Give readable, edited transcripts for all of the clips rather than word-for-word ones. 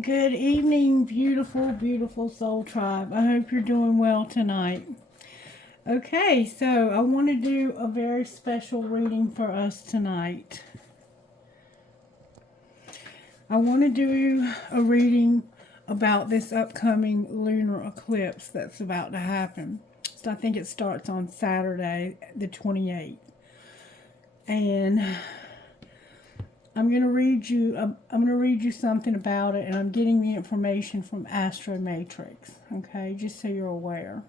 Good evening, beautiful, beautiful soul tribe. I hope you're doing well tonight. Okay, so I want to do a very special reading for us tonight. I want to do a reading about this upcoming lunar eclipse that's about to happen. So I think it starts on Saturday, the 28th. And I'm going to read you something about it, and I'm getting the information from Astro Matrix, okay, just so you're aware.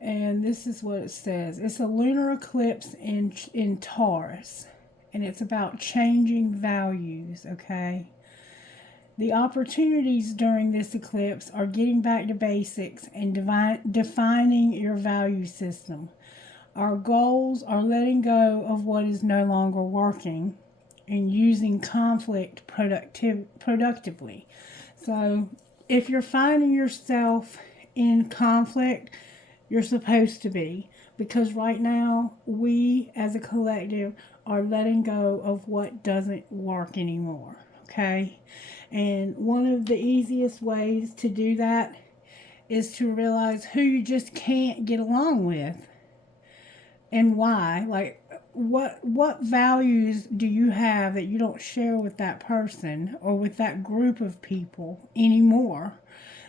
And this is what it says. It's a lunar eclipse in Taurus, and it's about changing values, okay? The opportunities during this eclipse are getting back to basics and defining your value system. Our goals are letting go of what is no longer working and using conflict productively. So if you're finding yourself in conflict, you're supposed to be, because right now we as a collective are letting go of what doesn't work anymore, okay? And one of the easiest ways to do that is to realize who you just can't get along with. And why? Like, what values do you have that you don't share with that person or with that group of people anymore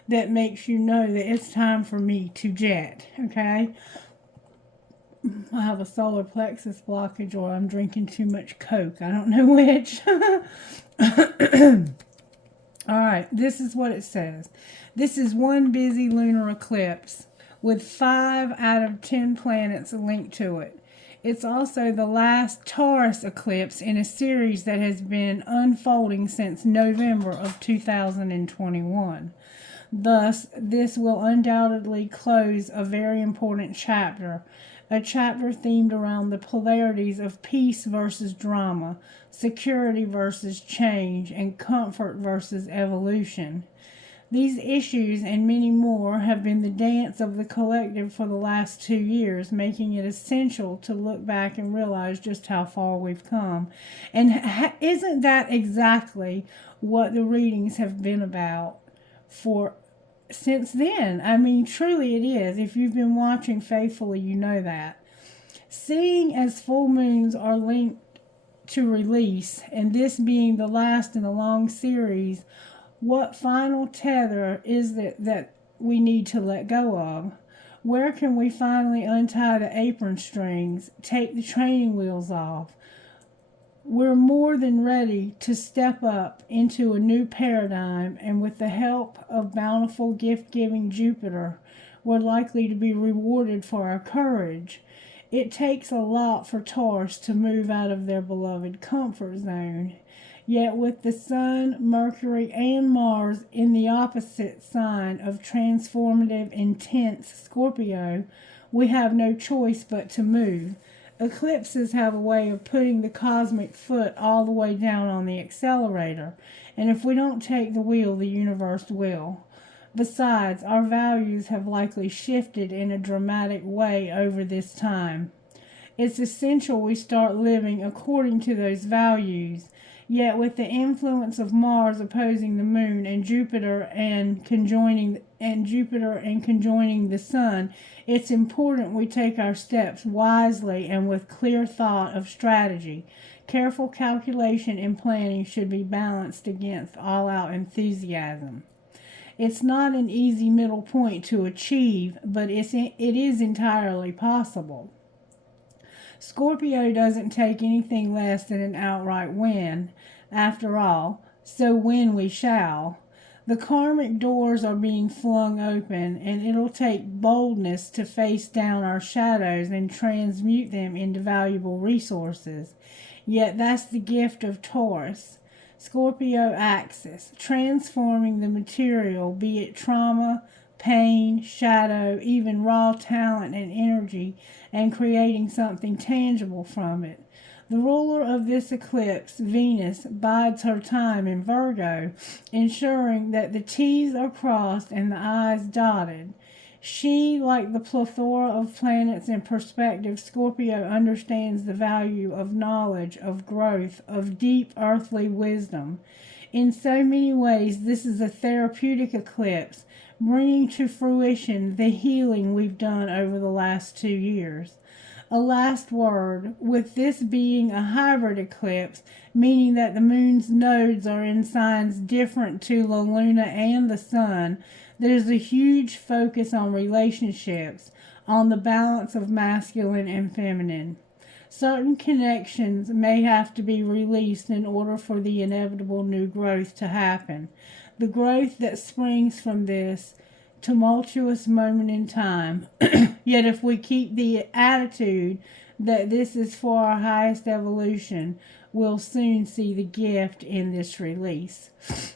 that makes you know that it's time for me to jet, okay? I have a solar plexus blockage, or I'm drinking too much Coke. I don't know which. All right, this is what it says. This is one busy lunar eclipse with 5 out of 10 planets linked to it. It's also the last Taurus eclipse in a series that has been unfolding since November of 2021. Thus, this will undoubtedly close a very important chapter, a chapter themed around the polarities of peace versus drama, security versus change, and comfort versus evolution. These issues and many more have been the dance of the collective for the last 2 years, making it essential to look back and realize just how far we've come. And isn't that exactly what the readings have been about for since then? I mean, truly it is. If you've been watching faithfully, you know that. Seeing as full moons are linked to release, and this being the last in a long series, what final tether is that we need to let go of? Where can we finally untie the apron strings, take the training wheels off? We're more than ready to step up into a new paradigm, and with the help of bountiful gift-giving Jupiter, we're likely to be rewarded for our courage. It takes a lot for Taurus to move out of their beloved comfort zone. Yet with the Sun, Mercury, and Mars in the opposite sign of transformative, intense Scorpio, we have no choice but to move. Eclipses have a way of putting the cosmic foot all the way down on the accelerator, and if we don't take the wheel, the universe will. Besides, our values have likely shifted in a dramatic way over this time. It's essential we start living according to those values. Yet with the influence of Mars opposing the moon and Jupiter and conjoining the sun, it's important we take our steps wisely and with clear thought of strategy. Careful calculation and planning should be balanced against all-out enthusiasm. It's not an easy middle point to achieve, but it is entirely possible. Scorpio doesn't take anything less than an outright win. After all, so win we shall. The karmic doors are being flung open, and it'll take boldness to face down our shadows and transmute them into valuable resources. Yet that's the gift of Taurus. Scorpio axis, transforming the material, be it trauma, pain, shadow, even raw talent and energy, and creating something tangible from it. The ruler of this eclipse, Venus, bides her time in Virgo, ensuring that the T's are crossed and the I's dotted. She, like the plethora of planets in perspective, Scorpio understands the value of knowledge, of growth, of deep earthly wisdom. In so many ways, this is a therapeutic eclipse, bringing to fruition the healing we've done over the last 2 years. A last word, with this being a hybrid eclipse, meaning that the moon's nodes are in signs different to the Luna and the Sun, there's a huge focus on relationships, on the balance of masculine and feminine. Certain connections may have to be released in order for the inevitable new growth to happen. The growth that springs from this tumultuous moment in time. Yet if we keep the attitude that this is for our highest evolution, we'll soon see the gift in this release.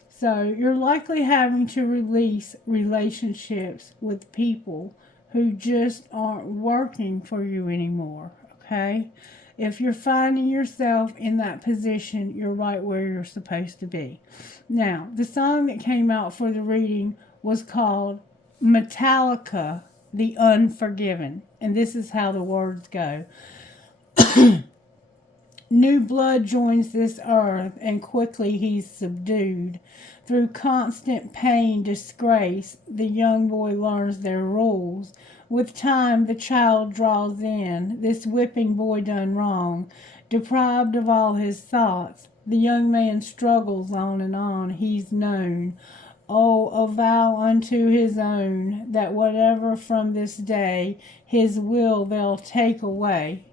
So you're likely having to release relationships with people who just aren't working for you anymore, okay? If you're finding yourself in that position, you're right where you're supposed to be. Now, the song that came out for the reading was called Metallica, The Unforgiven. And this is how the words go. New blood joins this earth, and quickly he's subdued. Through constant pain, disgrace, the young boy learns their rules. With time, the child draws in. This whipping boy done wrong. Deprived of all his thoughts, the young man struggles on and on. He's known. Oh, a vow unto his own, that whatever from this day, his will they'll take away.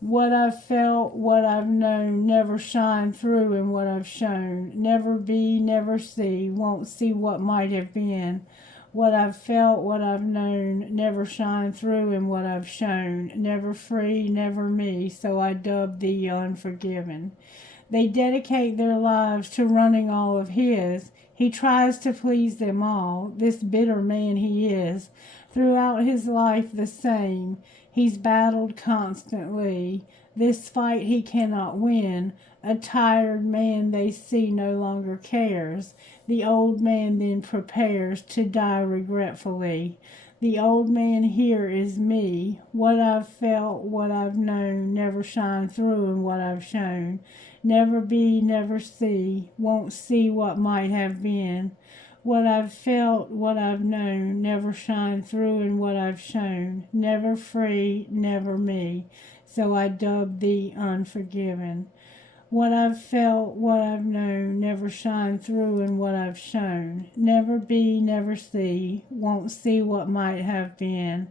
What I've felt, what I've known, never shine through in what I've shown. Never be, never see, won't see what might have been. What I've felt, what I've known, never shine through in what I've shown. Never free, never me, so I dub thee unforgiven. They dedicate their lives to running all of his. He tries to please them all, this bitter man he is. Throughout his life the same, he's battled constantly. This fight he cannot win. A tired man they see no longer cares. The old man then prepares to die regretfully. The old man here is me. What I've felt, what I've known, never shine through in what I've shown. Never be, never see, won't see what might have been. What I've felt, what I've known, never shine through in what I've shown. Never free, never me, so I dub thee unforgiven. What I've felt, what I've known, never shine through in what I've shown. Never be, never see, won't see what might have been.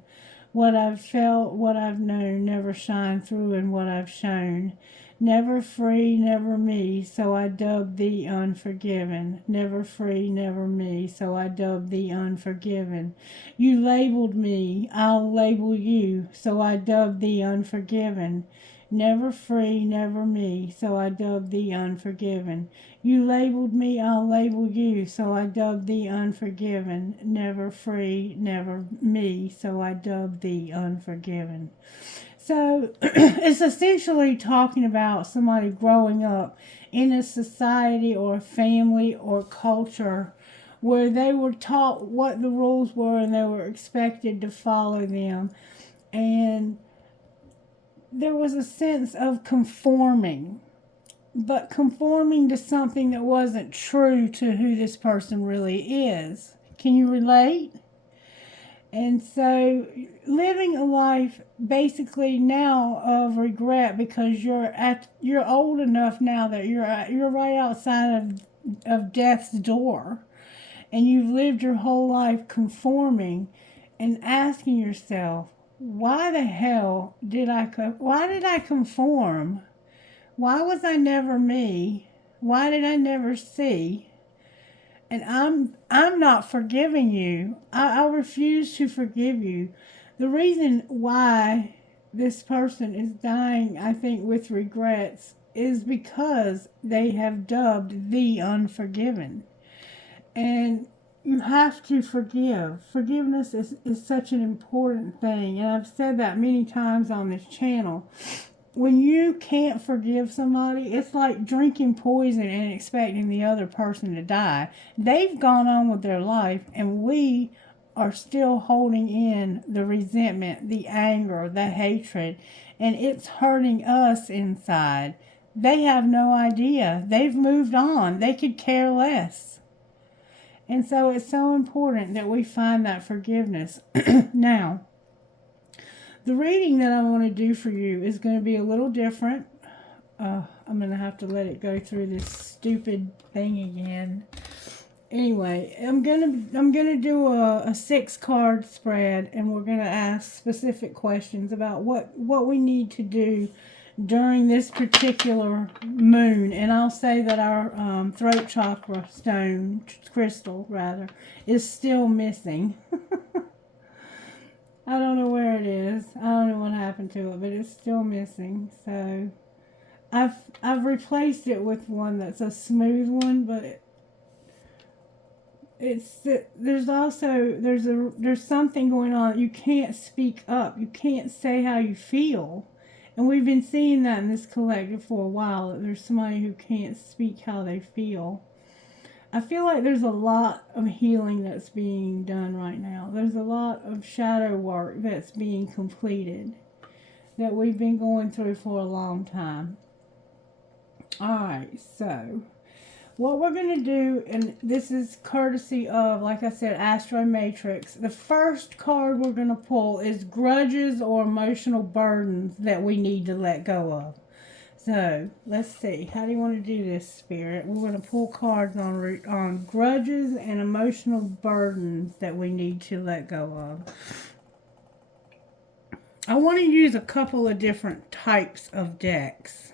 What I've felt, what I've known, never shine through in what I've shown. Never free, never me, so I dub thee unforgiven. Never free, never me, so I dub thee unforgiven. You labeled me, I'll label you, so I dub thee unforgiven. Never free, never me, so I dub thee unforgiven. You labeled me, I'll label you, so I dub thee unforgiven. Never free, never me, so I dub thee unforgiven. So it's essentially talking about somebody growing up in a society or a family or culture where they were taught what the rules were and they were expected to follow them. And there was a sense of conforming, but conforming to something that wasn't true to who this person really is. Can you relate? And so living a life basically now of regret because you're old enough now that you're right outside of death's door, and you've lived your whole life conforming and asking yourself, why the hell did I conform? Why was I never me? Why did I never see? And I'm not forgiving you. I refuse to forgive you. The reason why this person is dying, I think, with regrets is because they have dubbed the unforgiven. And you have to forgive. Forgiveness is such an important thing. And I've said that many times on this channel. When you can't forgive somebody, it's like drinking poison and expecting the other person to die. They've gone on with their life, and we are still holding in the resentment, the anger, the hatred, and it's hurting us inside. They have no idea. They've moved on. They could care less. And so it's so important that we find that forgiveness. Now, the reading that I want to do for you is going to be a little different. I'm going to have to let it go through this stupid thing again. Anyway, I'm gonna do a 6-card spread, and we're gonna ask specific questions about what we need to do during this particular moon. And I'll say that our throat chakra stone crystal rather is still missing. I don't know where it is. I don't know what happened to it, but it's still missing. So I've replaced it with one that's a smooth one, but there's something going on. You can't speak up. You can't say how you feel. And we've been seeing that in this collective for a while, that there's somebody who can't speak how they feel. I feel like there's a lot of healing that's being done right now. There's a lot of shadow work that's being completed that we've been going through for a long time. Alright, so what we're going to do, and this is courtesy of, like I said, Astro Matrix. The first card we're going to pull is grudges or emotional burdens that we need to let go of. So, let's see. How do you want to do this, Spirit? We're going to pull cards on grudges and emotional burdens that we need to let go of. I want to use a couple of different types of decks.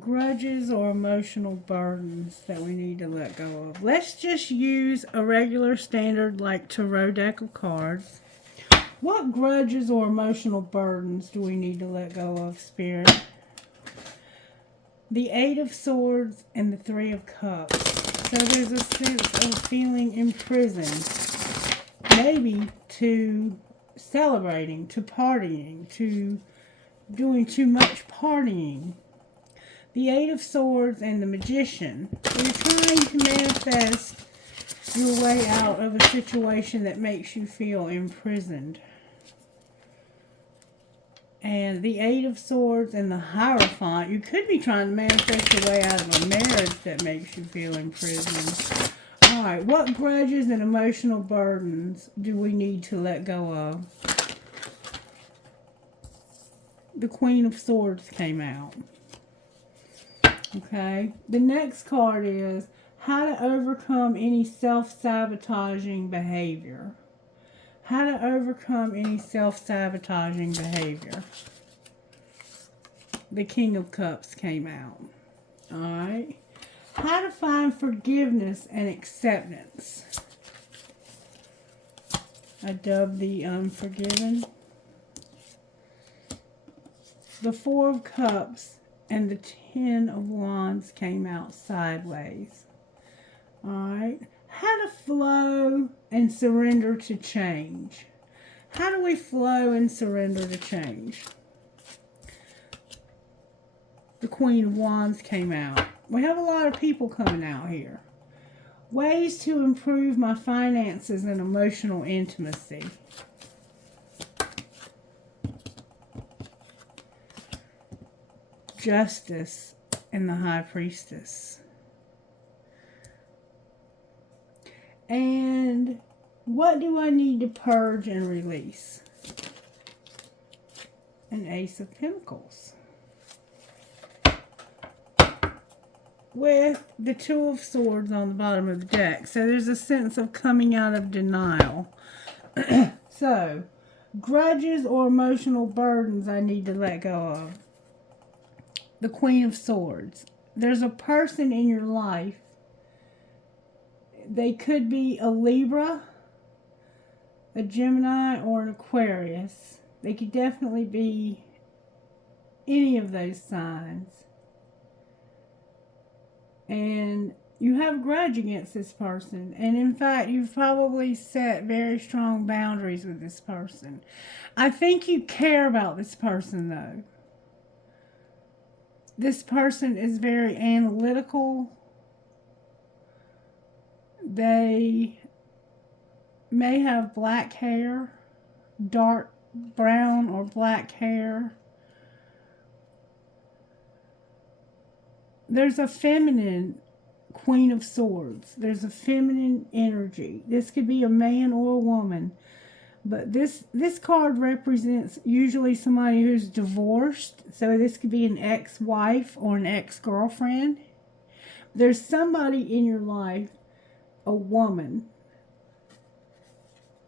Grudges or emotional burdens that we need to let go of. Let's just use a regular standard like tarot deck of cards. What grudges or emotional burdens do we need to let go of, Spirit? The 8 of Swords and the 3 of Cups. So there's a sense of feeling imprisoned. Maybe to celebrating, to partying, to doing too much partying. The 8 of Swords and the Magician. You're trying to manifest your way out of a situation that makes you feel imprisoned. And the 8 of Swords and the Hierophant. You could be trying to manifest your way out of a marriage that makes you feel imprisoned. Alright, what grudges and emotional burdens do we need to let go of? The Queen of Swords came out. Okay, the next card is how to overcome any self-sabotaging behavior. How to overcome any self-sabotaging behavior. The King of Cups came out. Alright, how to find forgiveness and acceptance. I dubbed the Unforgiven. The 4 of Cups and the 10 of Wands came out sideways. Alright. How to flow and surrender to change. How do we flow and surrender to change? The Queen of Wands came out. We have a lot of people coming out here. Ways to improve my finances and emotional intimacy. Justice and the High Priestess. And what do I need to purge and release? An Ace of Pentacles. With the 2 of Swords on the bottom of the deck. So there's a sense of coming out of denial. So, grudges or emotional burdens I need to let go of. The Queen of Swords. There's a person in your life. They could be a Libra, a Gemini, or an Aquarius. They could definitely be any of those signs. And you have a grudge against this person. And in fact, you've probably set very strong boundaries with this person. I think you care about this person, though. This person is very analytical. They may have black hair, dark brown or black hair. There's a feminine Queen of Swords. There's a feminine energy. This could be a man or a woman. But this card represents usually somebody who's divorced. So this could be an ex-wife or an ex-girlfriend. There's somebody in your life, a woman,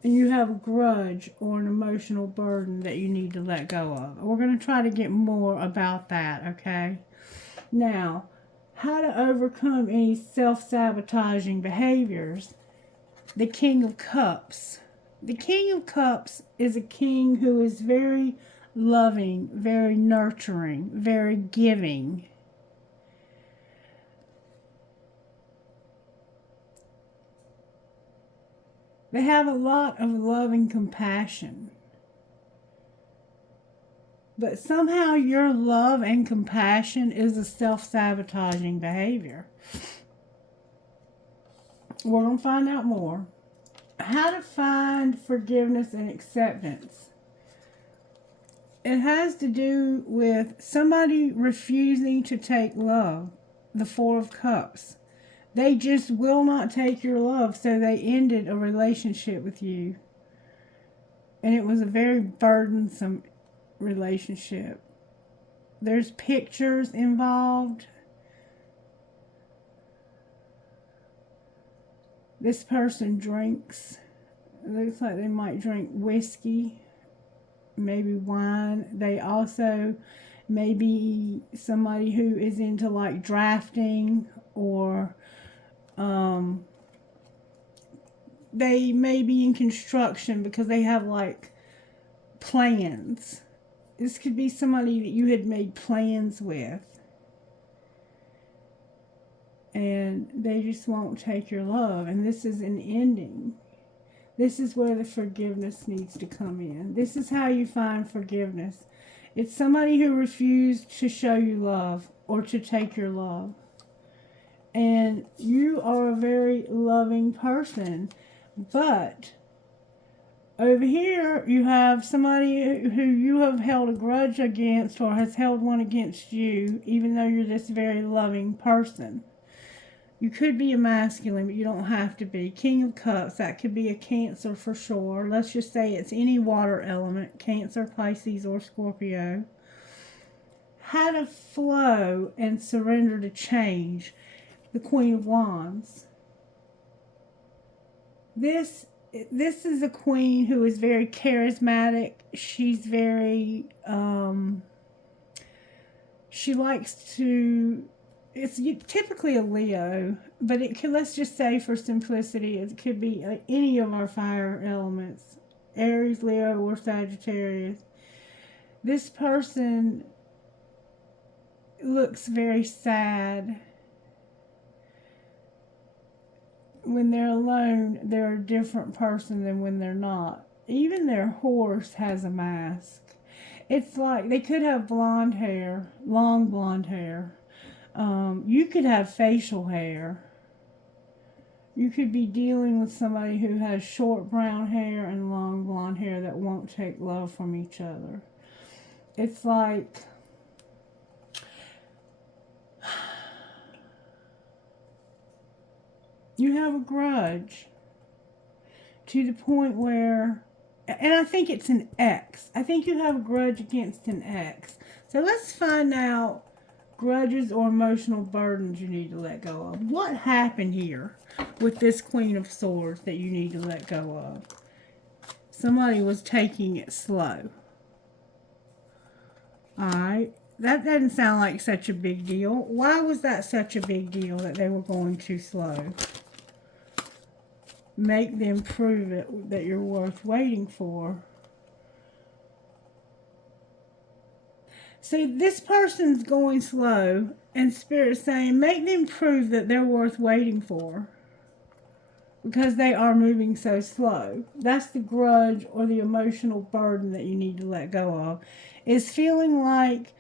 and you have a grudge or an emotional burden that you need to let go of. We're going to try to get more about that, okay? Now, how to overcome any self-sabotaging behaviors. The King of Cups. The King of Cups is a king who is very loving, very nurturing, very giving. They have a lot of love and compassion. But somehow your love and compassion is a self-sabotaging behavior. We're going to find out more. How to find forgiveness and acceptance. It has to do with somebody refusing to take love. The Four of Cups. They just will not take your love, so they ended a relationship with you. And it was a very burdensome relationship. There's pictures involved. This person drinks. It looks like they might drink whiskey, maybe wine. They also may be somebody who is into like drafting, or they may be in construction because they have like plans. This could be somebody that you had made plans with, and they just won't take your love. And this is an ending. This is where the forgiveness needs to come in. This is how you find forgiveness. It's somebody who refused to show you love or to take your love. And you are a very loving person. But over here, you have somebody who you have held a grudge against, or has held one against you, even though you're this very loving person. You could be a masculine, but you don't have to be. King of Cups, that could be a Cancer for sure. Let's just say it's any water element, Cancer, Pisces, or Scorpio. How to flow and surrender to change. The Queen of Wands. This is a queen who is very charismatic. She's very, she likes to, it's typically a Leo, but it could, let's just say for simplicity, it could be any of our fire elements, Aries, Leo, or Sagittarius. This person looks very sad. When they're alone, they're a different person than when they're not. Even their horse has a mask. It's like they could have blonde hair, long blonde hair. You could have facial hair. You could be dealing with somebody who has short brown hair and long blonde hair that won't take love from each other. It's like you have a grudge to the point where, and I think it's an ex. I think you have a grudge against an ex. So let's find out grudges or emotional burdens you need to let go of. What happened here with this Queen of Swords that you need to let go of? Somebody was taking it slow. Alright, that doesn't sound like such a big deal. Why was that such a big deal that they were going too slow? Make them prove it that you're worth waiting for. See, this person's going slow, and Spirit's saying, make them prove that they're worth waiting for, because they are moving so slow. That's the grudge or the emotional burden that you need to let go of. Is feeling like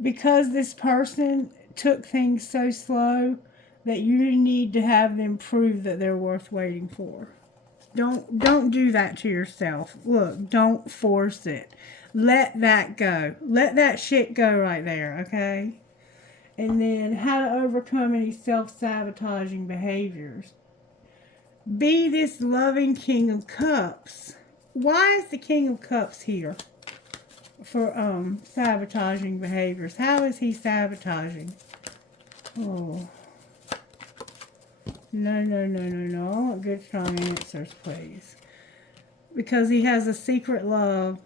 because this person took things so slow, that you need to have them prove that they're worth waiting for. Don't do that to yourself. Look, don't force it. Let that go. Let that shit go right there, okay? And then how to overcome any self-sabotaging behaviors. Be this loving King of Cups. Why is the King of Cups here for sabotaging behaviors? How is he sabotaging? Oh. No, no, no, no, no. I want good, strong answers, please. Because he has a secret love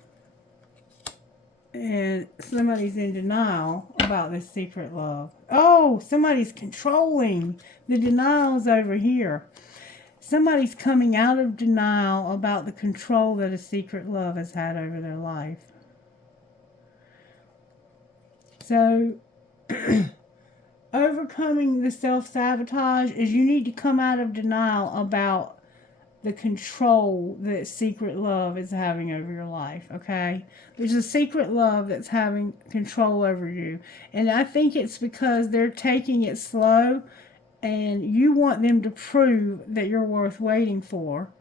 and somebody's in denial about this secret love. Oh, somebody's controlling. The denial's over here. Somebody's coming out of denial about the control that a secret love has had over their life. So, overcoming the self-sabotage is you need to come out of denial about the control that secret love is having over your life, okay? There's a secret love that's having control over you. And I think it's because they're taking it slow and you want them to prove that you're worth waiting for.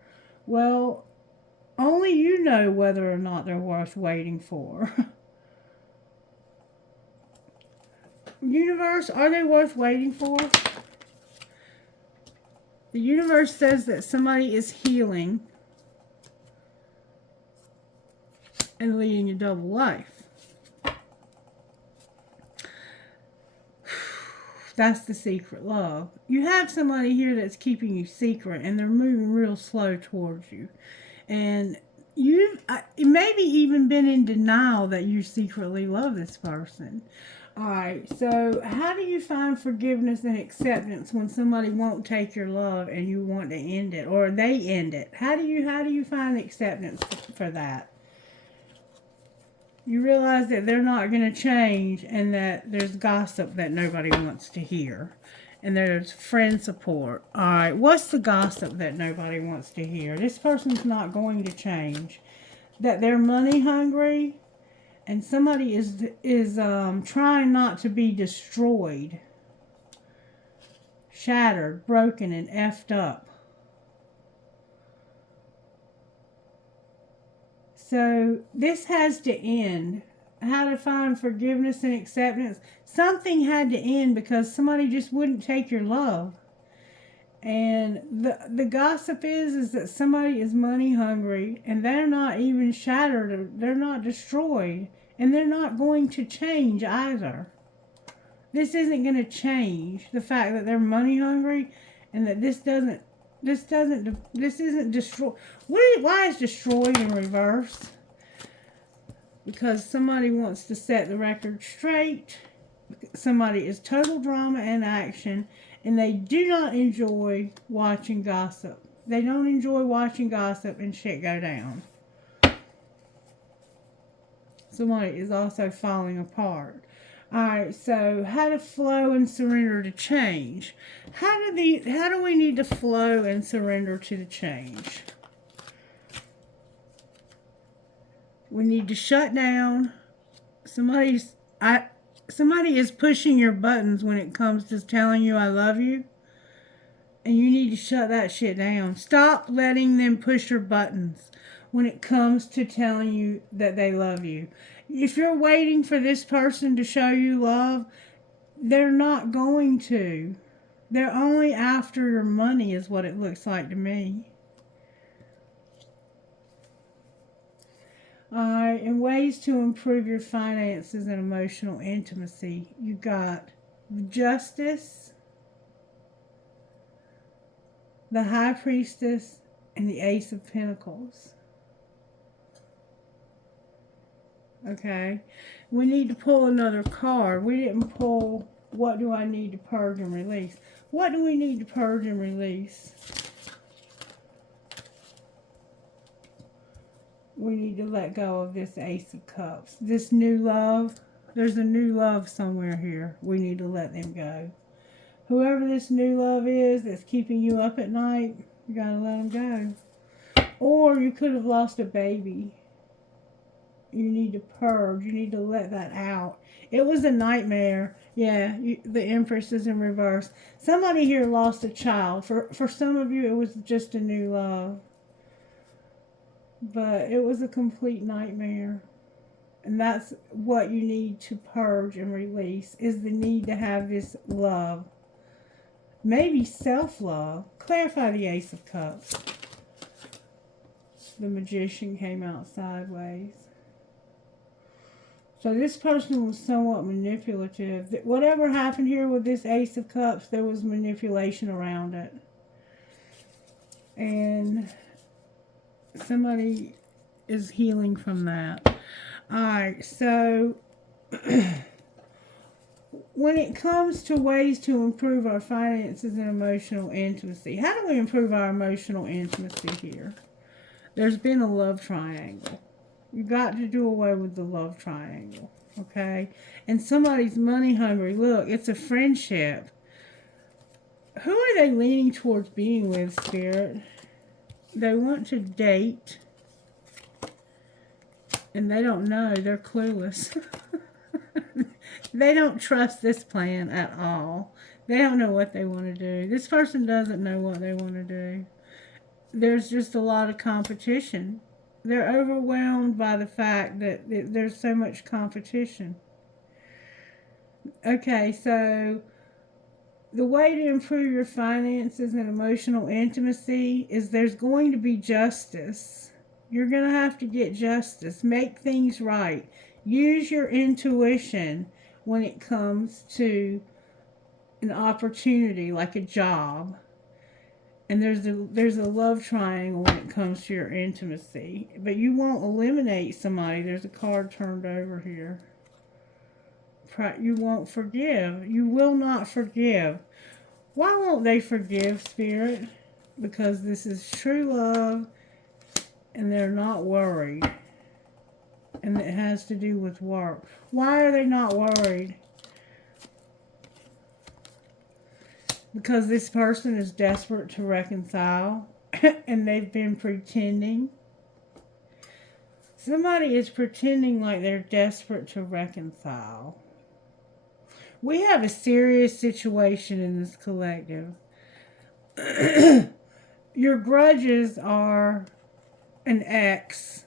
Well, only you know whether or not they're worth waiting for. Universe, are they worth waiting for? The universe says that somebody is healing and leading a double life. That's the secret love. You have somebody here that's keeping you secret and they're moving real slow towards you. And you've maybe even been in denial that you secretly love this person. Alright, so how do you find forgiveness and acceptance when somebody won't take your love and you want to end it, or they end it? How do you find acceptance for that? You realize that they're not going to change and that there's gossip that nobody wants to hear. And there's friend support. Alright, what's the gossip that nobody wants to hear? This person's not going to change. That they're money hungry. And somebody is trying not to be destroyed, shattered, broken, and effed up. So this has to end. How to find forgiveness and acceptance. Something had to end because somebody just wouldn't take your love. And the gossip is that somebody is money hungry and they're not even shattered, or they're not destroyed, and they're not going to change either. This isn't going to change the fact that they're money hungry and that this isn't destroy. Why is destroyed in reverse? Because somebody wants to set the record straight. Somebody is total drama and action. And they do not enjoy watching gossip. They don't enjoy watching gossip and shit go down. Somebody is also falling apart. Alright, so how to flow and surrender to change. How do we need to flow and surrender to the change? We need to shut down. Somebody is pushing your buttons when it comes to telling you I love you. And you need to shut that shit down. Stop letting them push your buttons when it comes to telling you that they love you. If you're waiting for this person to show you love, they're not going to. They're only after your money is what it looks like to me. Alright, and ways to improve your finances and emotional intimacy. You got the Justice, the High Priestess, and the Ace of Pentacles. Okay, we need to pull another card. We didn't pull what do I need to purge and release. What do we need to purge and release? We need to let go of this Ace of Cups. This new love. There's a new love somewhere here. We need to let them go. Whoever this new love is that's keeping you up at night, you gotta let them go. Or you could have lost a baby. You need to purge. You need to let that out. It was a nightmare. Yeah, the Empress is in reverse. Somebody here lost a child. For some of you, it was just a new love. But it was a complete nightmare. And that's what you need to purge and release, is the need to have this love. Maybe self-love. Clarify the Ace of Cups. The Magician came out sideways. So this person was somewhat manipulative. Whatever happened here with this Ace of Cups, there was manipulation around it. And somebody is healing from that. Alright, so when it comes to ways to improve our finances and emotional intimacy, how do we improve our emotional intimacy here? There's been a love triangle. You got to do away with the love triangle, okay? And somebody's money hungry. Look, it's a friendship. Who are they leaning towards being with, Spirit? They want to date. And they don't know. They're clueless. They don't trust this plan at all. They don't know what they want to do. This person doesn't know what they want to do. There's just a lot of competition. They're overwhelmed by the fact that there's so much competition. Okay, so the way to improve your finances and emotional intimacy is there's going to be justice. You're going to have to get justice. Make things right. Use your intuition when it comes to an opportunity like a job. And there's a love triangle when it comes to your intimacy. But you won't eliminate somebody. There's a card turned over here. You won't forgive. You will not forgive. Why won't they forgive, Spirit? Because this is true love and they're not worried. And it has to do with work. Why are they not worried? Because this person is desperate to reconcile and they've been pretending. Somebody is pretending like they're desperate to reconcile. We have a serious situation in this collective. Your grudges are an ex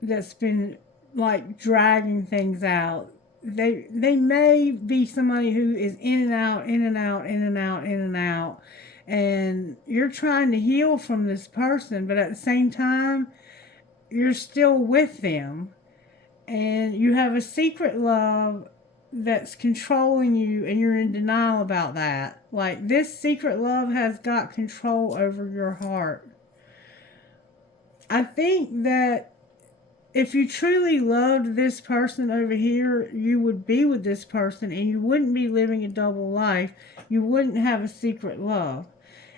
that's been like dragging things out. They may be somebody who is in and out, in and out, in and out, in and out. And you're trying to heal from this person, but at the same time, you're still with them. And you have a secret love that's controlling you, and you're in denial about that. Like, this secret love has got control over your heart. I think that if you truly loved this person over here, you would be with this person and you wouldn't be living a double life. You wouldn't have a secret love.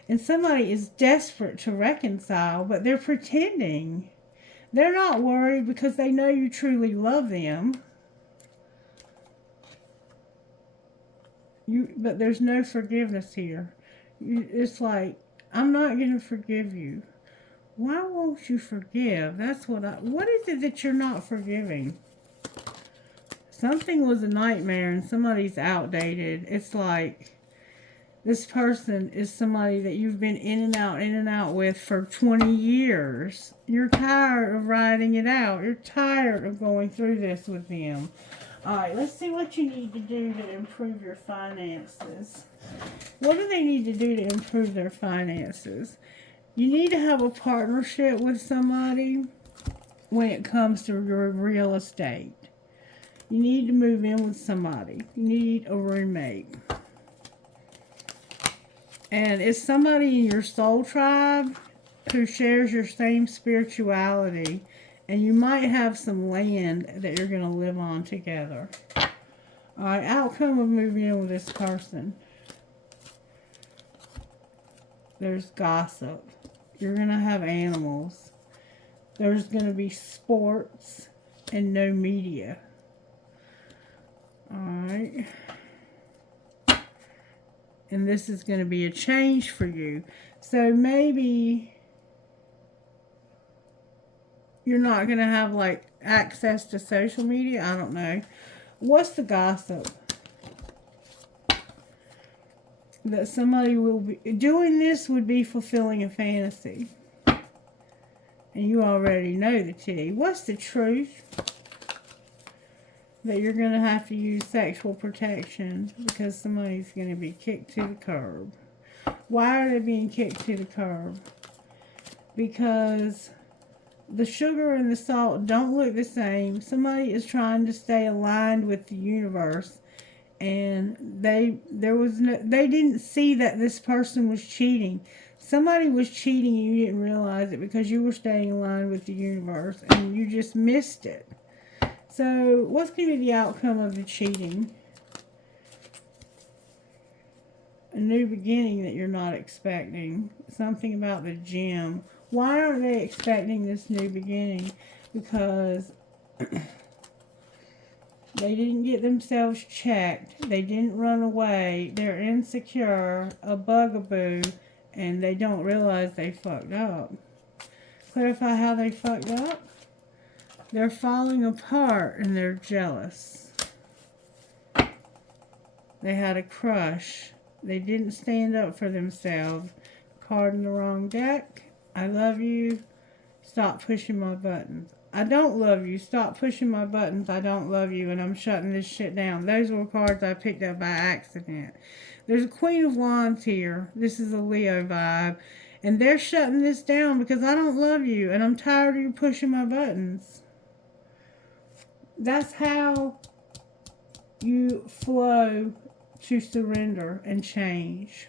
And somebody is desperate to reconcile, but they're pretending. They're not worried because they know you truly love them. But there's no forgiveness here. It's like, I'm not going to forgive you. Why won't you forgive? What is it that you're not forgiving? Something was a nightmare and somebody's outdated. It's like this person is somebody that you've been in and out with for 20 years. You're tired of riding it out. You're tired of going through this with them. All right, let's see what you need to do to improve your finances. What do they need to do to improve their finances? You need to have a partnership with somebody when it comes to your real estate. You need to move in with somebody. You need a roommate. And it's somebody in your soul tribe who shares your same spirituality. And you might have some land that you're going to live on together. All right, outcome of moving in with this person. There's gossip. You're going to have animals. There's going to be sports and no media. Alright. And this is going to be a change for you. So maybe you're not going to have like access to social media. I don't know. What's the gossip? That somebody will be doing this would be fulfilling a fantasy. And you already know the tea. What's the truth? That you're going to have to use sexual protection because somebody's going to be kicked to the curb. Why are they being kicked to the curb? Because the sugar and the salt don't look the same. Somebody is trying to stay aligned with the universe. And they didn't see that this person was cheating. Somebody was cheating and you didn't realize it because you were staying in line with the universe and you just missed it. So, what's going to be the outcome of the cheating? A new beginning that you're not expecting. Something about the gym. Why aren't they expecting this new beginning? Because they didn't get themselves checked. They didn't run away. They're insecure, a bugaboo, and they don't realize they fucked up. Clarify how they fucked up. They're falling apart and they're jealous. They had a crush. They didn't stand up for themselves. Card in the wrong deck. I love you. Stop pushing my buttons. I don't love you. Stop pushing my buttons. I don't love you. And I'm shutting this shit down. Those were cards I picked up by accident. There's a Queen of Wands here. This is a Leo vibe. And they're shutting this down because I don't love you. And I'm tired of you pushing my buttons. That's how you flow to surrender and change.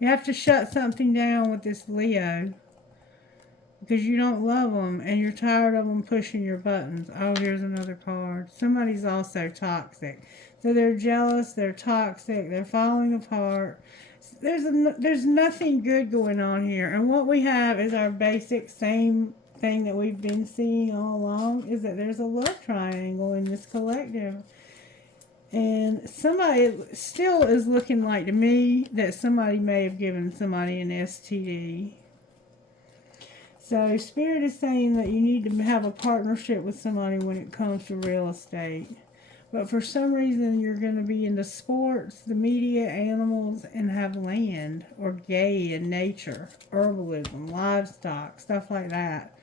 You have to shut something down with this Leo because you don't love them and you're tired of them pushing your buttons. Oh, here's another card. Somebody's also toxic. So they're jealous, they're toxic, they're falling apart. There's nothing good going on here. And what we have is our basic same thing that we've been seeing all along, is that there's a love triangle in this collective. And somebody still is looking like to me that somebody may have given somebody an STD. So Spirit is saying that you need to have a partnership with somebody when it comes to real estate. But for some reason you're going to be into sports, the media, animals, and have land or gay and nature, herbalism, livestock, stuff like that.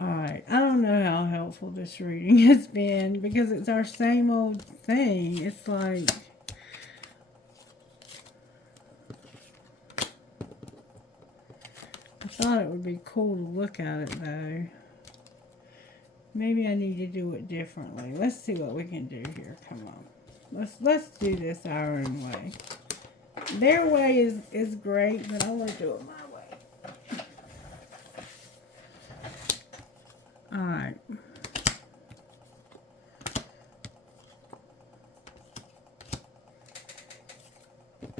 Alright, I don't know how helpful this reading has been because it's our same old thing. It's like, I thought it would be cool to look at it though. Maybe I need to do it differently. Let's see what we can do here. Come on. Let's do this our own way. Their way is great, but I want to do it my way. Alright.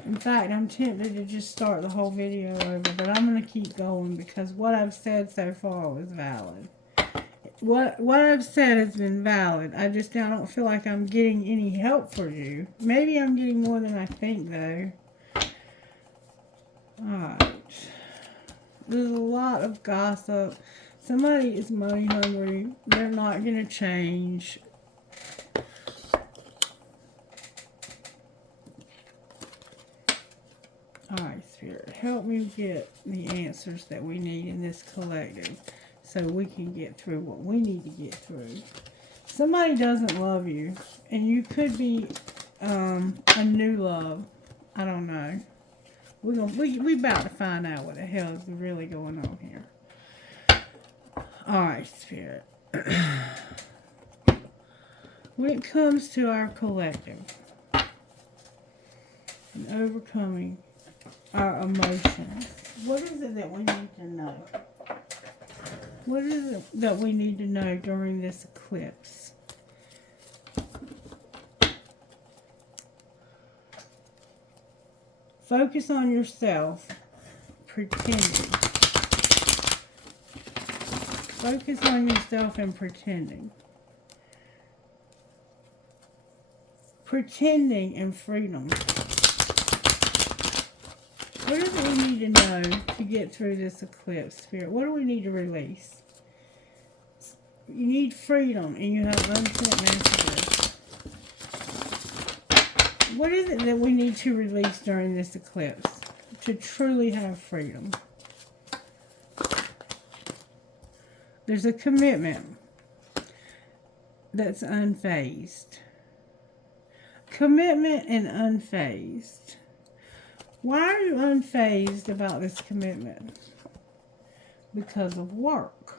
In fact, I'm tempted to just start the whole video over, but I'm going to keep going because what I've said so far was valid. What I've said has been valid. I don't feel like I'm getting any help for you. Maybe I'm getting more than I think, though. Alright. There's a lot of gossip. Somebody is money hungry. They're not going to change. Alright, Spirit. Help me get the answers that we need in this collective so we can get through what we need to get through. Somebody doesn't love you. And you could be a new love. I don't know. We about to find out what the hell is really going on here. Alright, Spirit. When it comes to our collective and overcoming our emotions, what is it that we need to know? What is it that we need to know during this eclipse? Focus on yourself, pretending. Focus on yourself and pretending. Pretending and freedom. What is it we need to know to get through this eclipse, Spirit? What do we need to release? You need freedom and you have unsent messages. What is it that we need to release during this eclipse? to truly have freedom. There's a commitment that's unfazed. Commitment and unfazed. Why are you unfazed about this commitment? Because of work.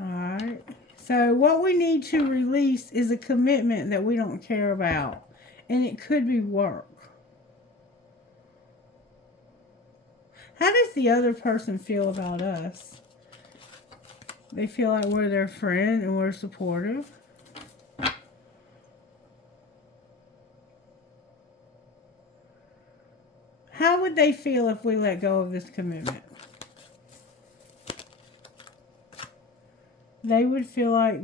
Alright. So what we need to release is a commitment that we don't care about. And it could be work. How does the other person feel about us? They feel like we're their friend and we're supportive. How would they feel if we let go of this commitment? They would feel like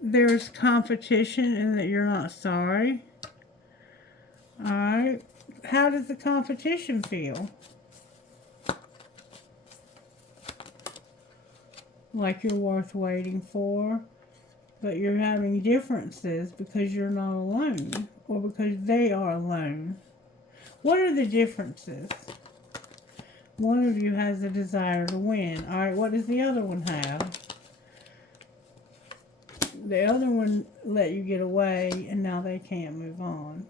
there's competition and that you're not sorry. Alright. How does the competition feel? Like you're worth waiting for, but you're having differences because you're not alone, or because they are alone. What are the differences? One of you has a desire to win. Alright, what does the other one have? The other one let you get away, and now they can't move on.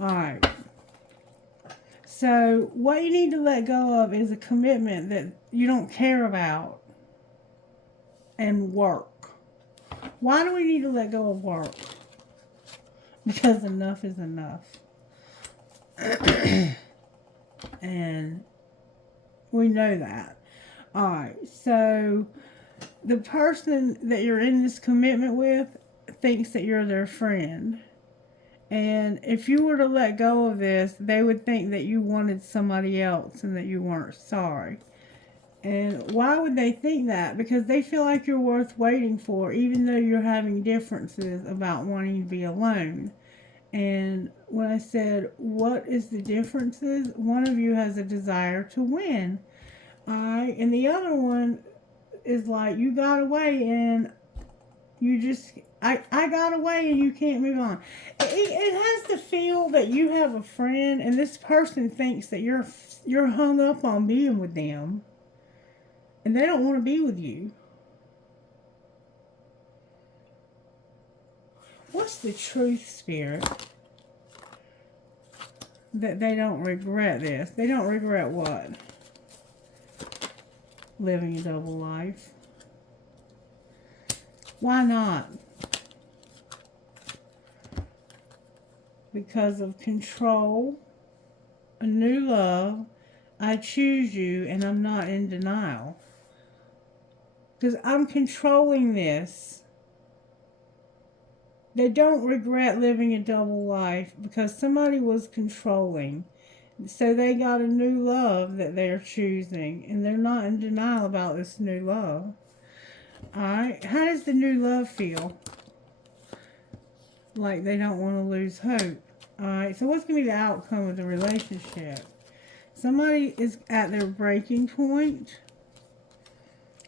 Alright. So, what you need to let go of is a commitment that you don't care about and work. Why do we need to let go of work? Because enough is enough. And we know that. Alright, so the person that you're in this commitment with thinks that you're their friend. And if you were to let go of this, they would think that you wanted somebody else and that you weren't sorry. And why would they think that? Because they feel like you're worth waiting for, even though you're having differences about wanting to be alone. And when I said, what is the differences? One of you has a desire to win. And the other one is like, you got away and you just... I got away and you can't move on. It has to feel that you have a friend and this person thinks that you're hung up on being with them. And they don't want to be with you. What's the truth, Spirit? That they don't regret this. They don't regret what? Living a double life. Why not? Because of control, a new love, I choose you and I'm not in denial. Because I'm controlling this. They don't regret living a double life because somebody was controlling. So they got a new love that they're choosing and they're not in denial about this new love. Alright, how does the new love feel? Like they don't want to lose hope. Alright, so what's going to be the outcome of the relationship? Somebody is at their breaking point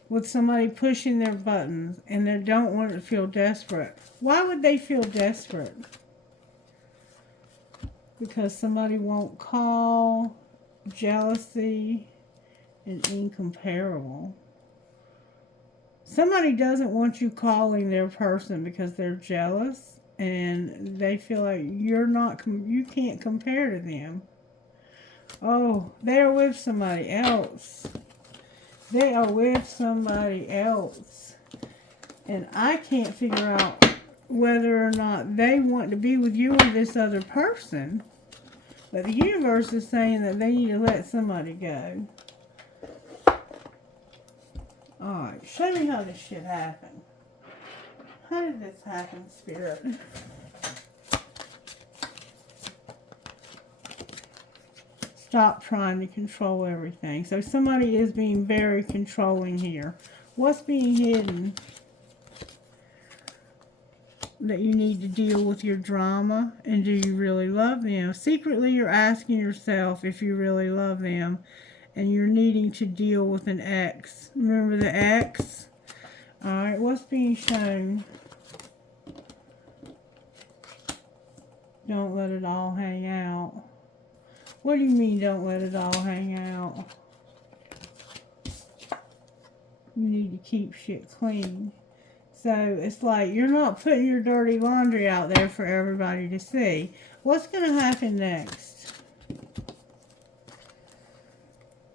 with somebody pushing their buttons and they don't want to feel desperate. Why would they feel desperate? Because somebody won't call, jealousy, and incomparable. Somebody doesn't want you calling their person because they're jealous and they feel like you can't compare to them. Oh, they're with somebody else. They are with somebody else. And I can't figure out whether or not they want to be with you or this other person. But the universe is saying that they need to let somebody go. Alright, show me how this shit happened. How did this happen, Spirit? Stop trying to control everything. So somebody is being very controlling here. What's being hidden? That you need to deal with your drama. And do you really love them? Secretly, you're asking yourself if you really love them. And you're needing to deal with an ex. Remember the ex? Alright, what's being shown? Don't let it all hang out. What do you mean, don't let it all hang out? You need to keep shit clean. So, it's like, you're not putting your dirty laundry out there for everybody to see. What's going to happen next?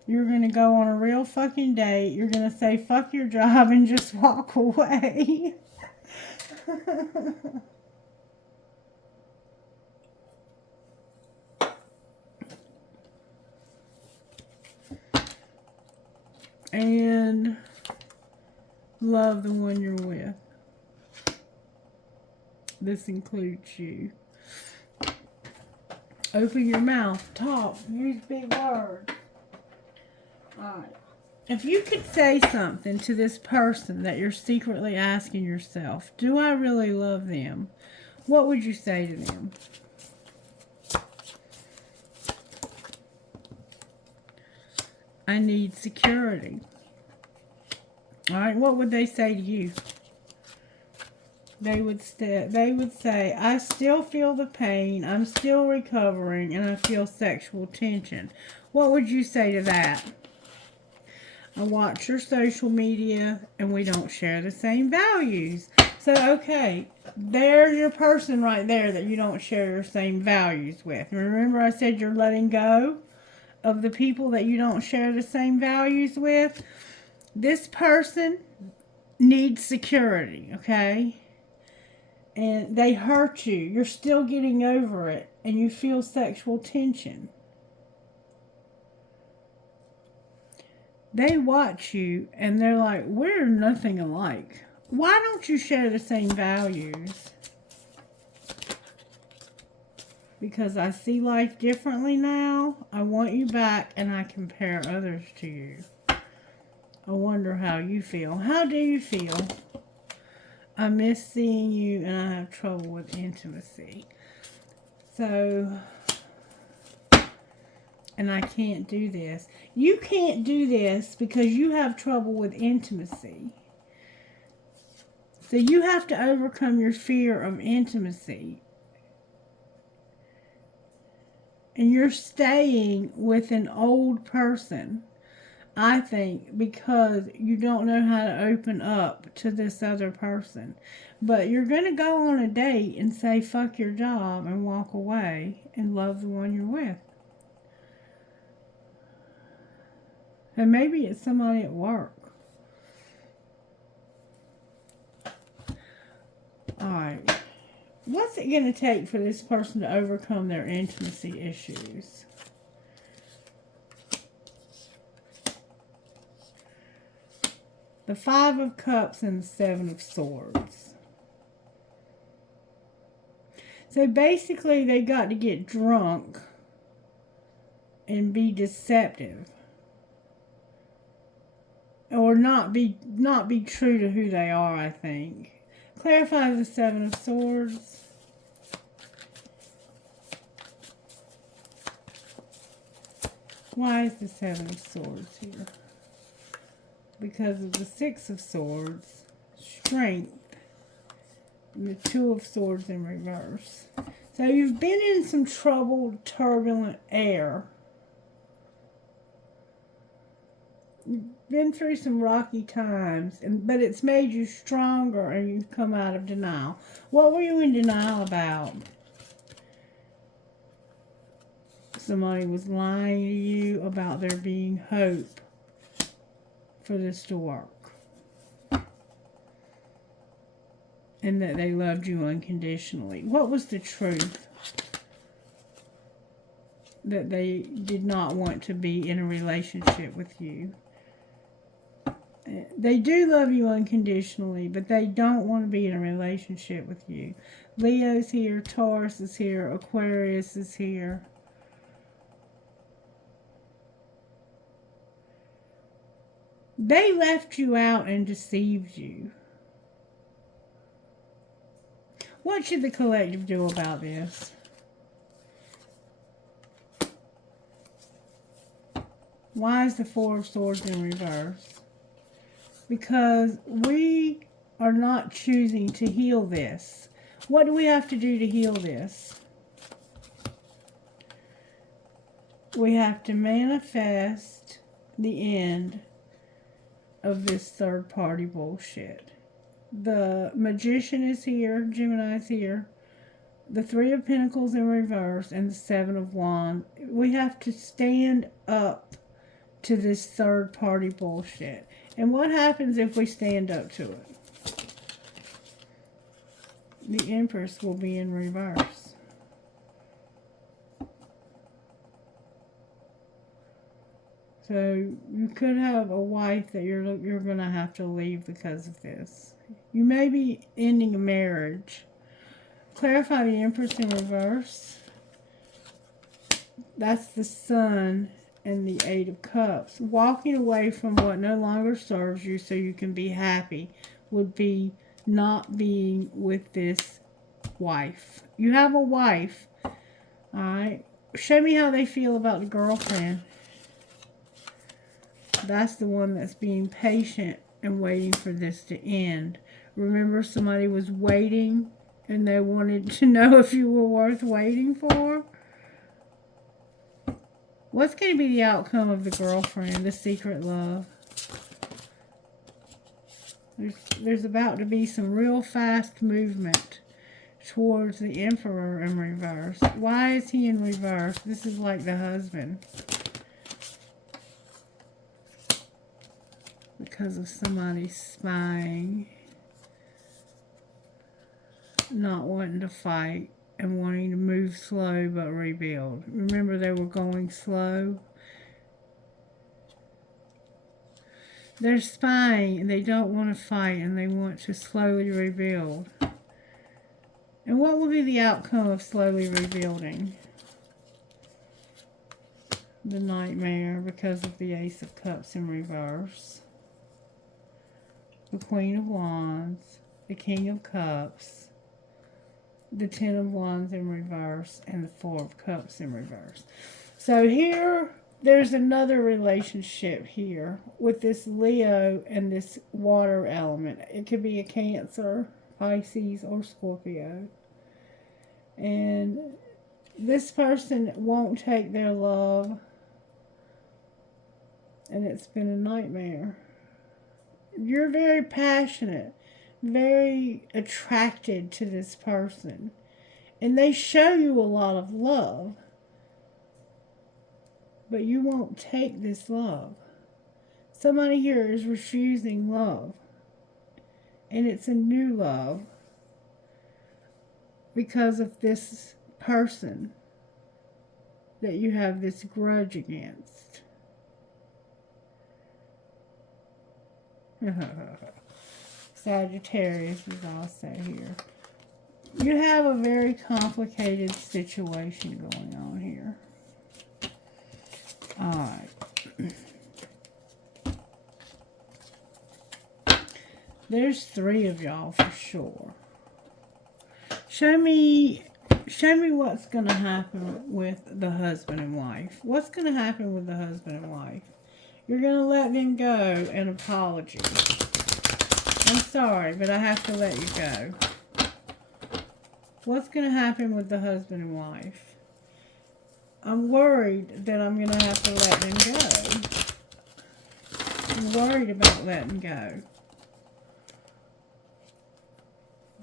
You're going to go on a real fucking date. You're going to say, fuck your job and just walk away. And love the one you're with. This includes you. Open your mouth. Talk. Use big words. Alright. If you could say something to this person that you're secretly asking yourself, do I really love them? What would you say to them? I need security. Alright, what would they say to you? They would say, I still feel the pain, I'm still recovering, and I feel sexual tension. What would you say to that? I watch your social media, and we don't share the same values. So, okay, there's your person right there that you don't share your same values with. Remember I said you're letting go of the people that you don't share the same values with? This person needs security, okay? And they hurt you. You're still getting over it, and you feel sexual tension. They watch you, and they're like, we're nothing alike. Why don't you share the same values? Because I see life differently now. I want you back, and I compare others to you. I wonder how you feel. How do you feel? I miss seeing you, and I have trouble with intimacy. So, and I can't do this. You can't do this because you have trouble with intimacy. So you have to overcome your fear of intimacy. And you're staying with an old person, I think, because you don't know how to open up to this other person. But you're going to go on a date and say, fuck your job, and walk away and love the one you're with. And maybe it's somebody at work. Alright. What's it going to take for this person to overcome their intimacy issues? The 5 of Cups and the 7 of Swords. So basically they got to get drunk and be deceptive. Or not be true to who they are, I think. Clarify the 7 of Swords. Why is the 7 of Swords here? Because of the 6 of Swords, strength, and the 2 of Swords in reverse. So you've been in some troubled, turbulent air. You've been through some rocky times, but it's made you stronger, and you've come out of denial. What were you in denial about? Somebody was lying to you about there being hope for this to work. And that they loved you unconditionally. What was the truth? That they did not want to be in a relationship with you. They do love you unconditionally, but they don't want to be in a relationship with you. Leo's here, Taurus is here, Aquarius is here. They left you out and deceived you. What should the collective do about this? Why is the 4 of Swords in reverse? because we are not choosing to heal this. What do we have to do to heal this? We have to manifest the end of this third party bullshit. The Magician is here, Gemini's here. The Three of Pentacles in reverse and the Seven of Wands. We have to stand up to this third party bullshit. And what happens if we stand up to it? The Empress will be in reverse. So you could have a wife that you're going to have to leave because of this. You may be ending a marriage. Clarify the Empress in reverse. That's the Sun and the Eight of Cups. Walking away from what no longer serves you so you can be happy would be not being with this wife. You have a wife. Alright. Show me how they feel about the girlfriend. That's the one that's being patient and waiting for this to end. Remember, somebody was waiting and they wanted to know if you were worth waiting for? What's going to be the outcome of the girlfriend, the secret love? There's about to be some real fast movement towards the Emperor in reverse. Why is he in reverse? This is like the husband. Because of somebody spying, not wanting to fight, and wanting to move slow but rebuild. Remember, they were going slow. They're spying and they don't want to fight and they want to slowly rebuild. And what will be the outcome of slowly rebuilding? The Nightmare, because of the Ace of Cups in reverse. The Queen of Wands, the King of Cups, the Ten of Wands in reverse, and the Four of Cups in reverse. So here, there's another relationship here with this Leo and this water element. It could be a Cancer, Pisces, or Scorpio. And this person won't take their love, and it's been a nightmare. You're very passionate, very attracted to this person, and they show you a lot of love, but you won't take this love. Somebody here is refusing love, and it's a new love because of this person that you have this grudge against. Sagittarius is also here. You have a very complicated situation going on here. Alright. There's 3 of y'all for sure. Show me what's going to happen with the husband and wife. What's going to happen with the husband and wife? You're going to let them go and apology. I'm sorry, but I have to let you go. What's going to happen with the husband and wife? I'm worried that I'm going to have to let them go. I'm worried about letting go.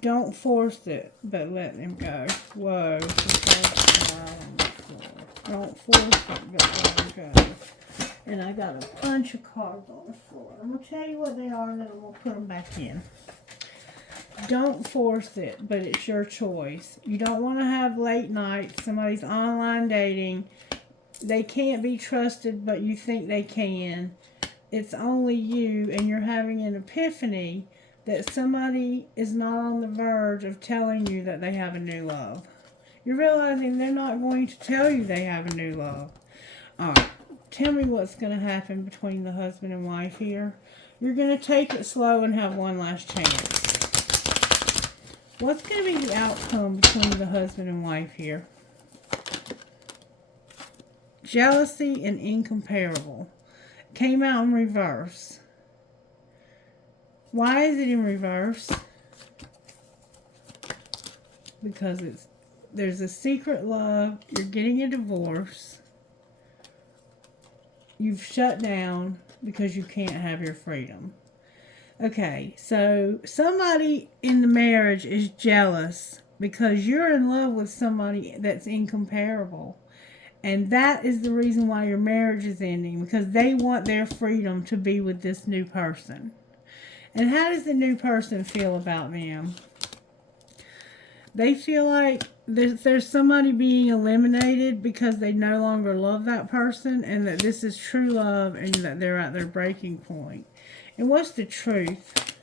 Don't force it, but let them go. Whoa. Don't force it, but let them go. And I got a bunch of cards on the floor. I'm going to tell you what they are, and then I'm going to put them back in. Don't force it, but it's your choice. You don't want to have late nights. Somebody's online dating. They can't be trusted, but you think they can. It's only you, and you're having an epiphany that somebody is not on the verge of telling you that they have a new love. You're realizing they're not going to tell you they have a new love. Alright, tell me what's going to happen between the husband and wife here. You're going to take it slow and have one last chance. What's going to be the outcome between the husband and wife here? Jealousy and incomparable. Came out in reverse. Why is it in reverse? Because there's a secret love. You're getting a divorce. You've shut down because you can't have your freedom. Okay, so somebody in the marriage is jealous because you're in love with somebody that's incomparable. And that is the reason why your marriage is ending, because they want their freedom to be with this new person. And how does the new person feel about them? They feel like there's somebody being eliminated because they no longer love that person, and that this is true love and that they're at their breaking point. And what's the truth?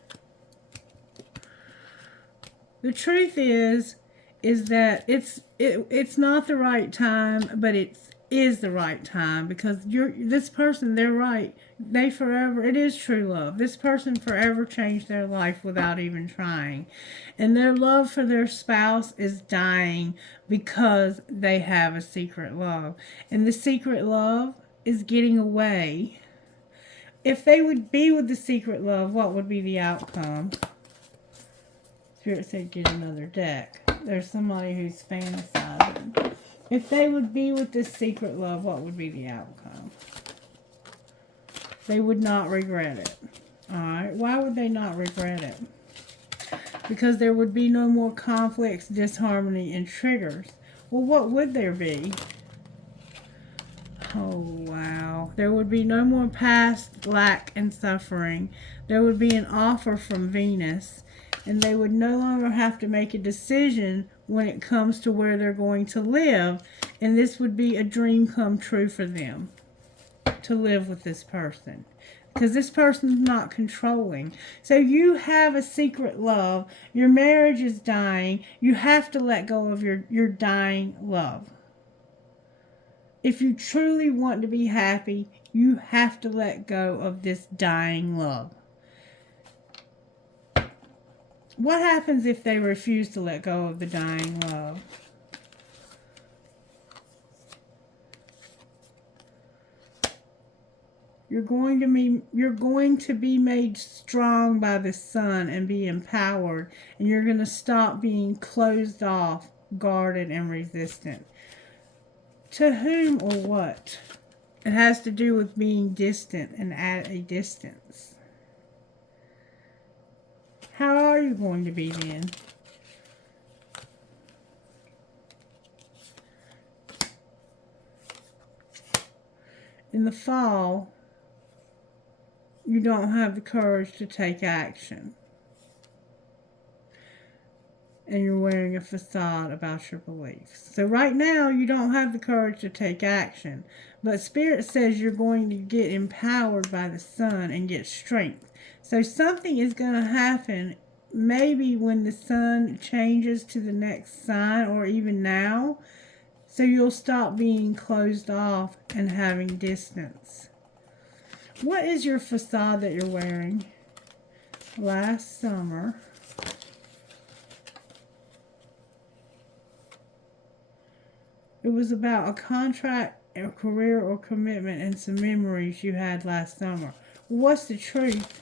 The truth is that it's not the right time, but it is the right time, because this person, they're right. It is true love. This person forever changed their life without even trying. And their love for their spouse is dying because they have a secret love. And the secret love is getting away. If they would be with the secret love, what would be the outcome? Spirit said get another deck. There's somebody who's fantasizing. If they would be with this secret love, what would be the outcome? They would not regret it. Alright, why would they not regret it? Because there would be no more conflicts, disharmony, and triggers. Well, what would there be? Oh, wow. There would be no more past lack and suffering. There would be an offer from Venus. And they would no longer have to make a decision when it comes to where they're going to live. And this would be a dream come true for them, to live with this person. Because this person's not controlling. So you have a secret love. Your marriage is dying. You have to let go of your dying love. If you truly want to be happy, you have to let go of this dying love. What happens if they refuse to let go of the dying love? You're going to be made strong by the sun and be empowered, and you're going to stop being closed off, guarded, and resistant. To whom or what? It has to do with being distant and at a distance. How are you going to be then? In the fall, you don't have the courage to take action. And you're wearing a facade about your beliefs. So right now, you don't have the courage to take action. But Spirit says you're going to get empowered by the sun and get strength. So something is going to happen, maybe when the sun changes to the next sign, or even now. So you'll stop being closed off and having distance. What is your facade that you're wearing? Last summer, it was about a contract, a career, or commitment, and some memories you had last summer. What's the truth?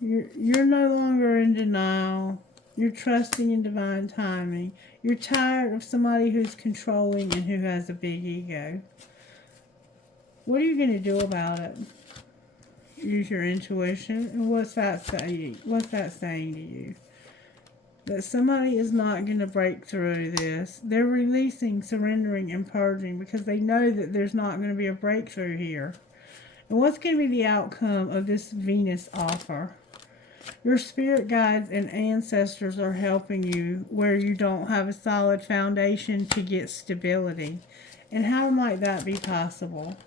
You're no longer in denial. You're trusting in divine timing. You're tired of somebody who's controlling and who has a big ego. What are you going to do about it? Use your intuition. And what's that saying? What's that saying to you? That somebody is not going to break through this. They're releasing, surrendering, and purging because they know that there's not going to be a breakthrough here. And what's going to be the outcome of this Venus offer? Your spirit guides and ancestors are helping you where you don't have a solid foundation to get stability. And how might that be possible?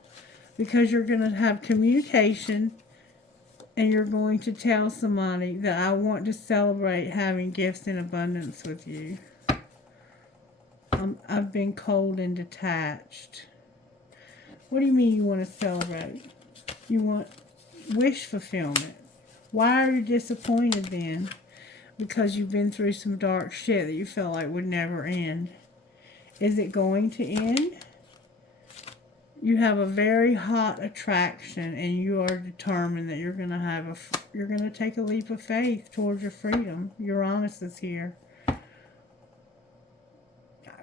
Because you're going to have communication, and you're going to tell somebody that I want to celebrate having gifts in abundance with you. I've been cold and detached. What do you mean you want to celebrate? You want wish fulfillment. Why are you disappointed then? Because you've been through some dark shit that you felt like would never end. Is it going to end? You have a very hot attraction, and you are determined that you're going to you're going to take a leap of faith towards your freedom. Uranus is here.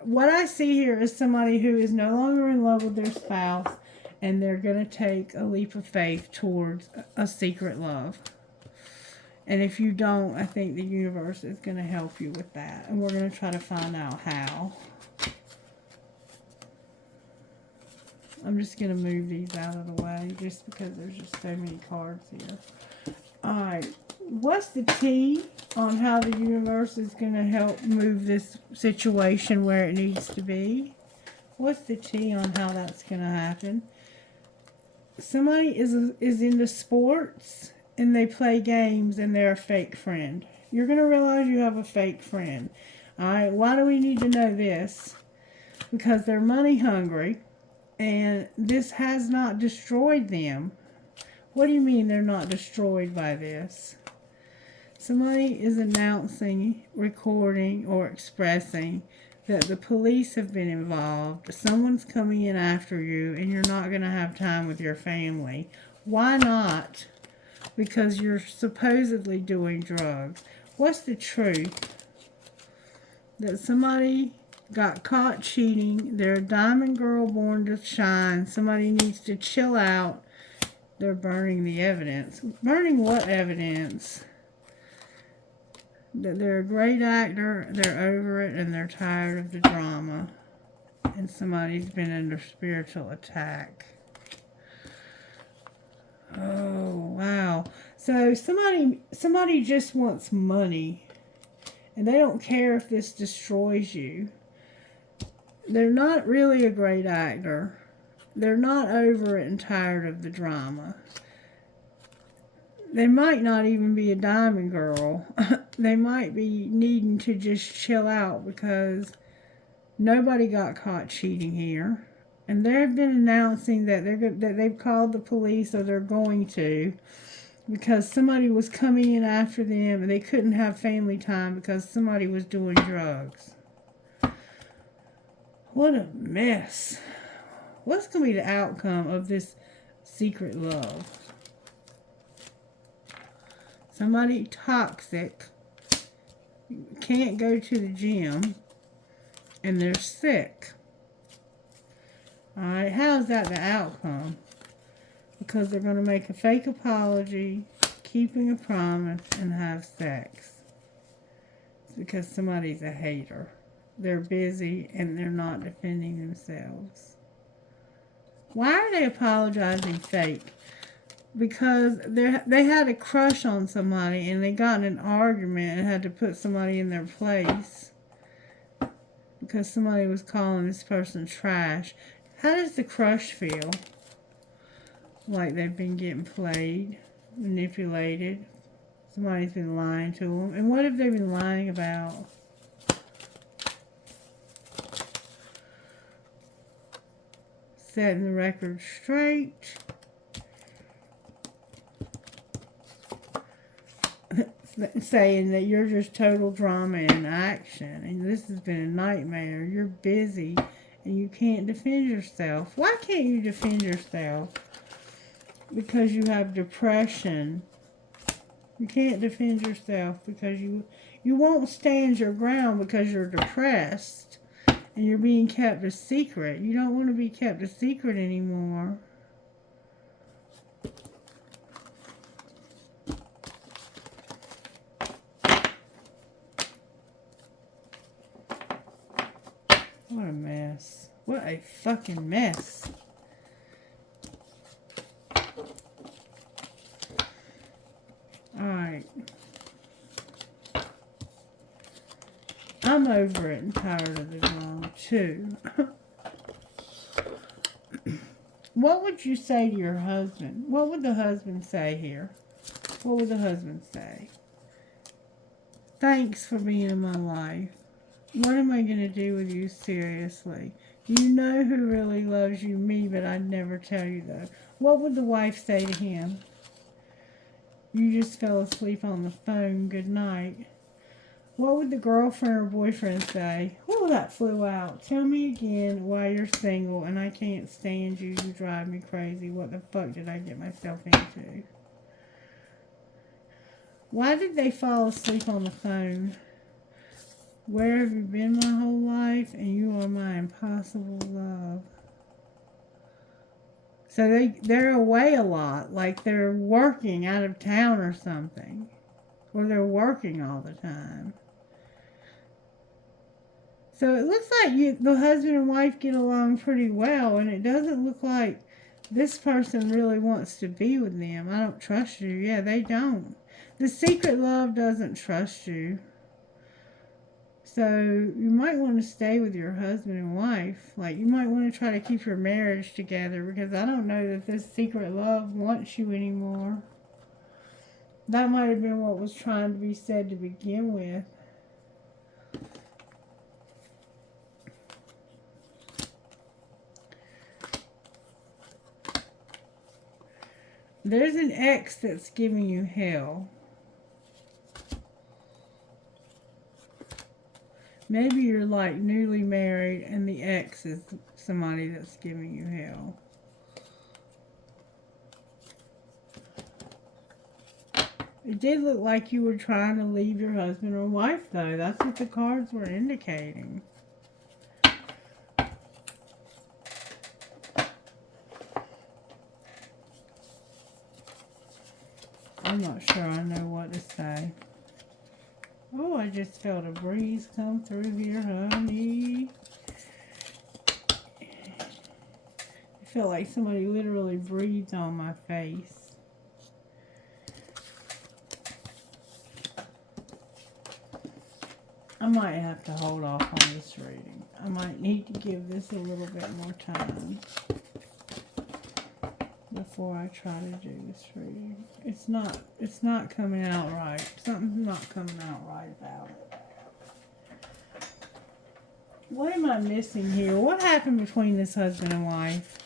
What I see here is somebody who is no longer in love with their spouse, and they're going to take a leap of faith towards a secret love. And if you don't, I think the universe is going to help you with that. And we're going to try to find out how. I'm just going to move these out of the way just because there's just so many cards here. Alright, what's the tea on how the universe is going to help move this situation where it needs to be? What's the tea on how that's going to happen? Somebody is into sports and they play games and they're a fake friend. You're going to realize you have a fake friend. Alright, why do we need to know this? Because they're money hungry and this has not destroyed them. What do you mean they're not destroyed by this? Somebody is announcing, recording, or expressing that the police have been involved. Someone's coming in after you and you're not going to have time with your family. Why not? Because you're supposedly doing drugs. What's the truth? That somebody got caught cheating. They're a diamond girl born to shine. Somebody needs to chill out. They're burning the evidence. Burning what evidence? That they're a great actor, they're over it, and they're tired of the drama. And somebody's been under spiritual attack. Oh, wow. So somebody just wants money. And they don't care if this destroys you. They're not really a great actor. They're not over it and tired of the drama. They might not even be a diamond girl. They might be needing to just chill out because nobody got caught cheating here. And they've been announcing that they've called the police, or they're going to, because somebody was coming in after them and they couldn't have family time because somebody was doing drugs. What a mess. What's going to be the outcome of this secret love? Somebody toxic can't go to the gym and they're sick. Alright, how's that the outcome? Because they're going to make a fake apology, keeping a promise, and have sex. It's because somebody's a hater. They're busy and they're not defending themselves. Why are they apologizing fake? Because they had a crush on somebody and they got in an argument and had to put somebody in their place. Because somebody was calling this person trash. How does the crush feel? Like they've been getting played, manipulated. Somebody's been lying to them. And what have they been lying about? Setting the record straight. Saying that you're just total drama and action. And this has been a nightmare. You're busy and you can't defend yourself. Why can't you defend yourself? Because you have depression. You can't defend yourself because you won't stand your ground because you're depressed. And you're being kept a secret. You don't want to be kept a secret anymore. What a mess. What a fucking mess. Alright. I'm over it and tired of the drama too. What would you say to your husband? What would the husband say here? What would the husband say? Thanks for being in my life. What am I going to do with you seriously? You know who really loves you, me, but I'd never tell you that. What would the wife say to him? You just fell asleep on the phone. Good night. What would the girlfriend or boyfriend say? Oh, that flew out. Tell me again why you're single and I can't stand you. You drive me crazy. What the fuck did I get myself into? Why did they fall asleep on the phone? Where have you been my whole life? And you are my impossible love. So they're away a lot. Like they're working out of town or something. Or they're working all the time. So it looks like the husband and wife get along pretty well, and it doesn't look like this person really wants to be with them. I don't trust you. Yeah, they don't. The secret love doesn't trust you. So you might want to stay with your husband and wife. Like you might want to try to keep your marriage together because I don't know that this secret love wants you anymore. That might have been what was trying to be said to begin with. There's an ex that's giving you hell. Maybe you're like newly married and the ex is somebody that's giving you hell. It did look like you were trying to leave your husband or wife though. That's what the cards were indicating. I'm not sure I know what to say. Oh, I just felt a breeze come through here, honey. I felt like somebody literally breathed on my face. I might have to hold off on this reading. I might need to give this a little bit more time before I try to do this reading. It's not coming out right. Something's not coming out right about it. What am I missing here? What happened between this husband and wife?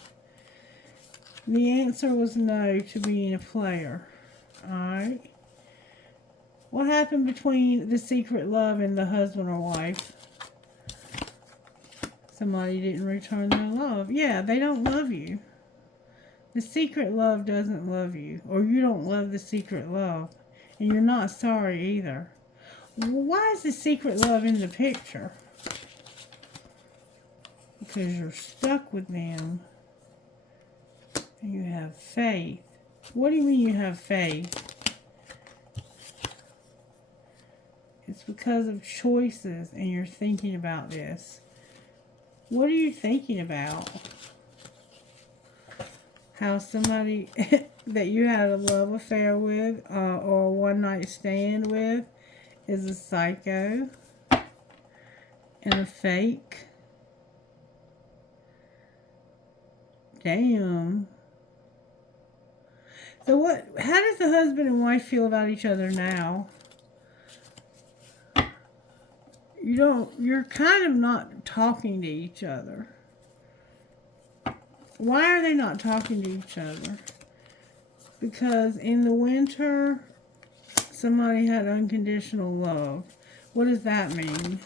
The answer was no to being a player. Alright. What happened between the secret love and the husband or wife? Somebody didn't return their love. Yeah, they don't love you. The secret love doesn't love you. Or you don't love the secret love. And you're not sorry either. Why is the secret love in the picture? Because you're stuck with them. And you have faith. What do you mean you have faith? It's because of choices and you're thinking about this. What are you thinking about? How somebody that you had a love affair with or a one-night stand with is a psycho and a fake. Damn. So how does the husband and wife feel about each other now? You're kind of not talking to each other. Why are they not talking to each other? Because in the winter, somebody had unconditional love. What does that mean?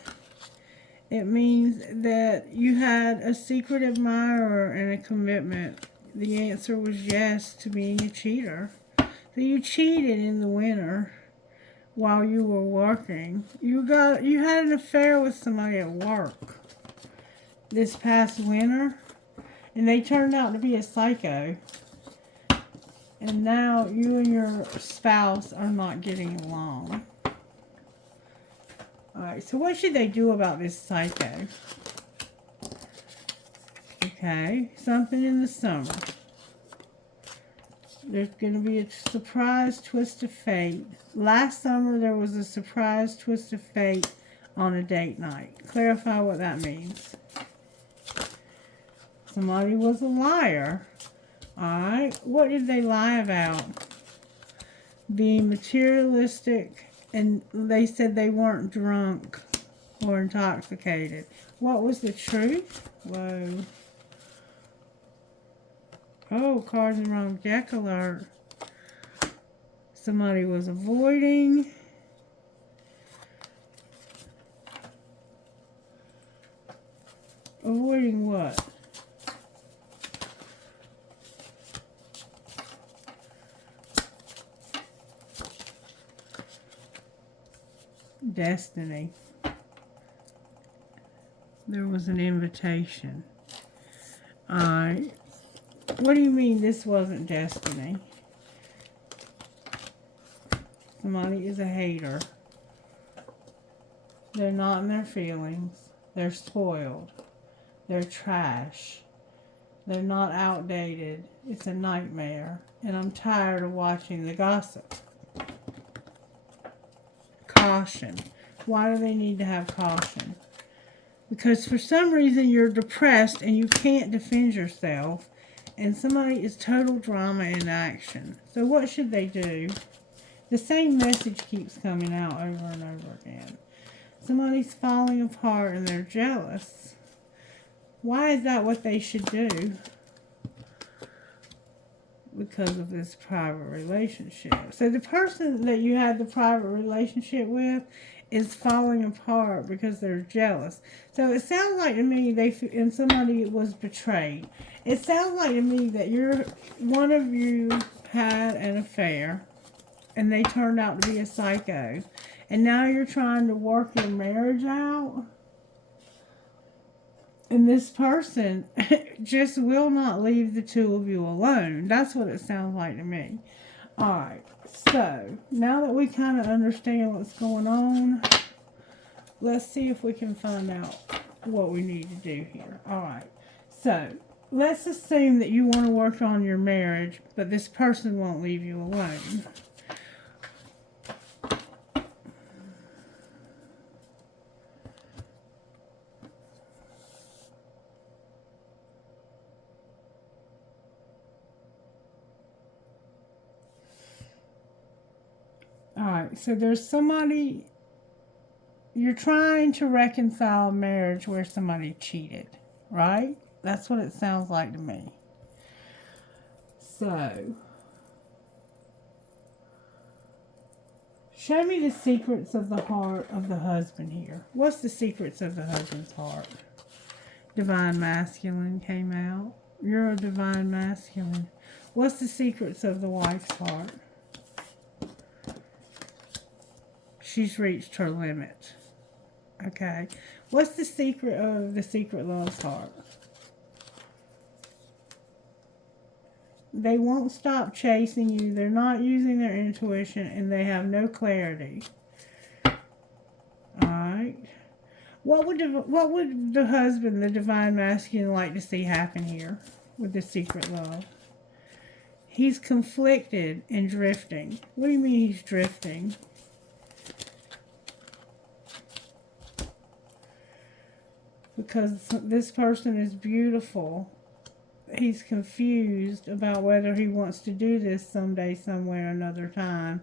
It means that you had a secret admirer and a commitment. The answer was yes to being a cheater. So you cheated in the winter while you were working. You had an affair with somebody at work this past winter. And they turned out to be a psycho. And now you and your spouse are not getting along. Alright, so what should they do about this psycho? Okay, something in the summer. There's going to be a surprise twist of fate. Last summer there was a surprise twist of fate on a date night. Clarify what that means. Somebody was a liar. Alright, what did they lie about? Being materialistic, and they said they weren't drunk or intoxicated. What was the truth? Whoa. Oh, cards in the wrong deck alert. Somebody was avoiding. Avoiding what? Destiny. There was an invitation. Alright. What do you mean this wasn't destiny? Somebody is a hater. They're not in their feelings. They're spoiled. They're trash. They're not outdated. It's a nightmare. And I'm tired of watching the gossip. Caution. Why do they need to have caution? Because for some reason you're depressed and you can't defend yourself. And somebody is total drama in action. So what should they do? The same message keeps coming out over and over again. Somebody's falling apart and they're jealous. Why is that what they should do? Because of this private relationship. So the person that you had the private relationship with is falling apart because they're jealous. So it sounds like to me and somebody was betrayed. It sounds like to me that one of you had an affair and they turned out to be a psycho. And now you're trying to work your marriage out. And this person just will not leave the two of you alone. That's what it sounds like to me. Alright, so now that we kind of understand what's going on, let's see if we can find out what we need to do here. Alright, so let's assume that you want to work on your marriage, but this person won't leave you alone. Alright, so there's somebody, you're trying to reconcile a marriage where somebody cheated, right? That's what it sounds like to me. So, show me the secrets of the heart of the husband here. What's the secrets of the husband's heart? Divine masculine came out. You're a divine masculine. What's the secrets of the wife's heart? She's reached her limit. Okay. What's the secret of the secret love's heart? They won't stop chasing you. They're not using their intuition and they have no clarity. Alright. What would the husband, the divine masculine, like to see happen here with the secret love? He's conflicted and drifting. What do you mean he's drifting? Because this person is beautiful. He's confused about whether he wants to do this someday, somewhere, another time.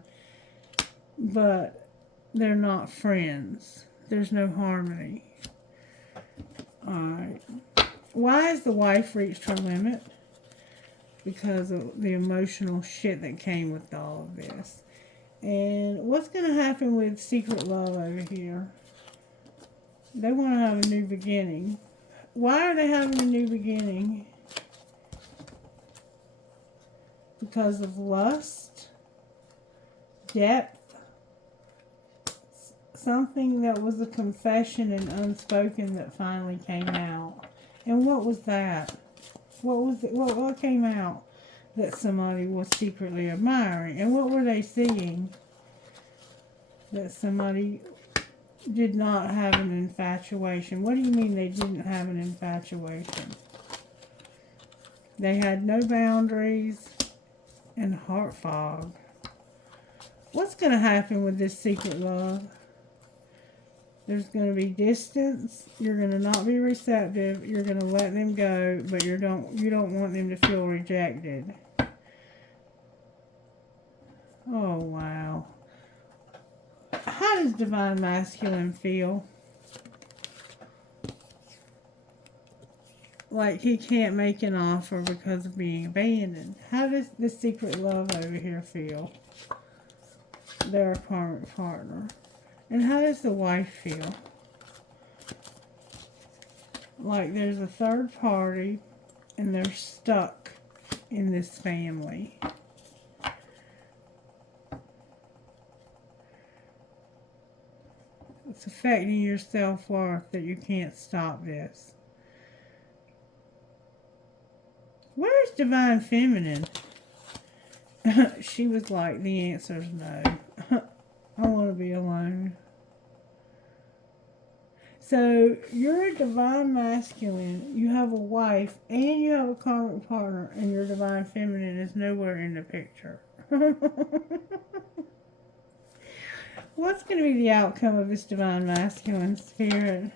But they're not friends. There's no harmony. Alright. Why has the wife reached her limit? Because of the emotional shit that came with all of this. And what's going to happen with secret love over here? They want to have a new beginning. Why are they having a new beginning? Because of lust, depth, something that was a confession and unspoken that finally came out. And what was that? What was it? What came out that somebody was secretly admiring? And what were they seeing that somebody did not have an infatuation? What do you mean they didn't have an infatuation? They had no boundaries and heart fog. What's going to happen with this secret love? There's going to be distance. You're going to not be receptive. You're going to let them go, but you don't want them to feel rejected. Oh, wow. How does divine masculine feel? Like he can't make an offer because of being abandoned. How does the secret love over here feel? They're a permanent partner. And how does the wife feel? like there's a third party and they're stuck in this family. It's affecting your self-worth that you can't stop this. Where's Divine Feminine? She was like, the answer's no. I want to be alone. So, you're a Divine Masculine, you have a wife, and you have a karmic partner, and your Divine Feminine is nowhere in the picture. What's going to be the outcome of this Divine Masculine spirit?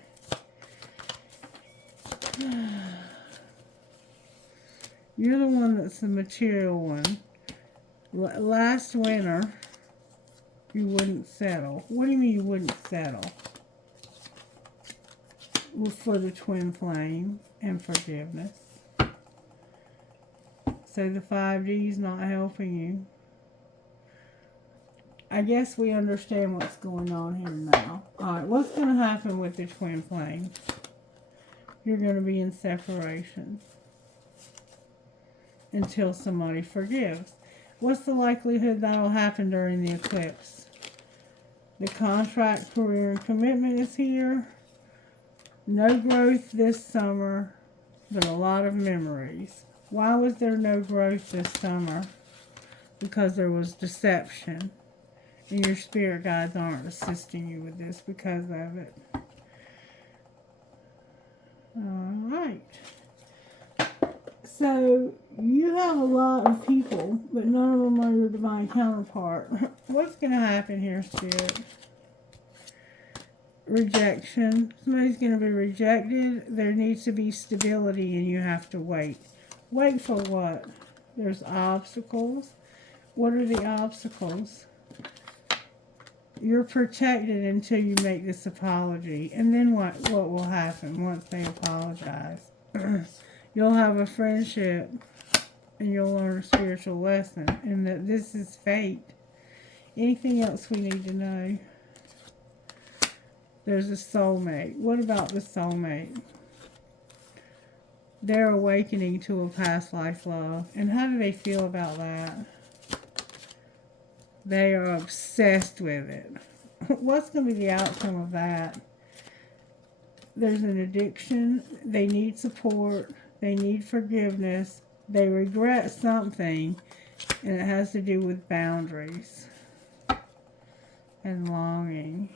You're the one that's the material one. Last winter, you wouldn't settle. What do you mean you wouldn't settle? Well, for the twin flame and forgiveness. So the 5D is not helping you. I guess we understand what's going on here now. Alright, what's going to happen with the twin flame? You're going to be in separation until somebody forgives. What's the likelihood that'll happen during the eclipse? The contract, career, and commitment is here. No growth this summer, but a lot of memories. Why was there no growth this summer? Because there was deception. And your spirit guides aren't assisting you with this because of it. Alright. So, you have a lot of people, but none of them are your divine counterpart. What's going to happen here, Spirit? Rejection. Somebody's going to be rejected. There needs to be stability, and you have to wait. Wait for what? There's obstacles. What are the obstacles? You're protected until you make this apology. And then what will happen once they apologize? You'll have a friendship and you'll learn a spiritual lesson. And that this is fate. Anything else we need to know? There's a soulmate. What about the soulmate? They're awakening to a past life love. And how do they feel about that? They are obsessed with it. What's going to be the outcome of that? There's an addiction. They need support. They need forgiveness. They regret something. And it has to do with boundaries and longing.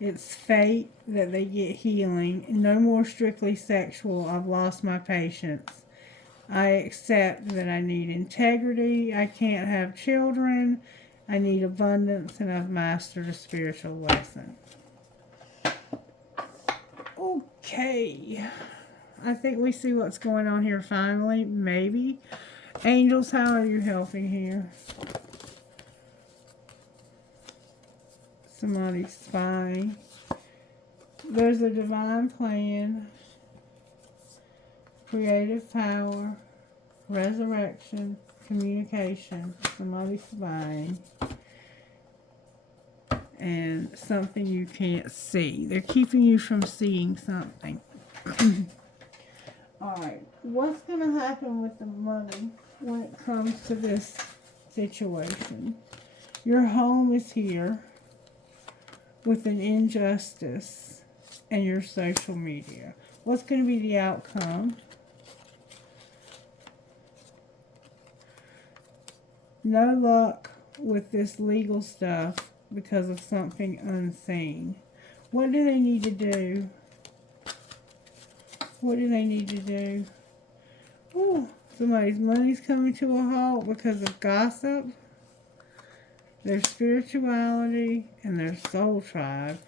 It's fate that they get healing. No more strictly sexual. I've lost my patience. I accept that I need integrity. I can't have children. I need abundance, and I've mastered a spiritual lesson. Okay. I think we see what's going on here finally. Maybe. Angels, how are you helping here? Somebody's spying. There's a divine plan. Creative power. Resurrection. Communication. Somebody's spying. And something you can't see. They're keeping you from seeing something. Alright. What's going to happen with the money when it comes to this situation? Your home is here with an injustice and your social media. What's going to be the outcome? No luck with this legal stuff because of something unseen. What do they need to do? What do they need to do? Ooh, somebody's money's coming to a halt because of gossip. Their spirituality and their soul tribe.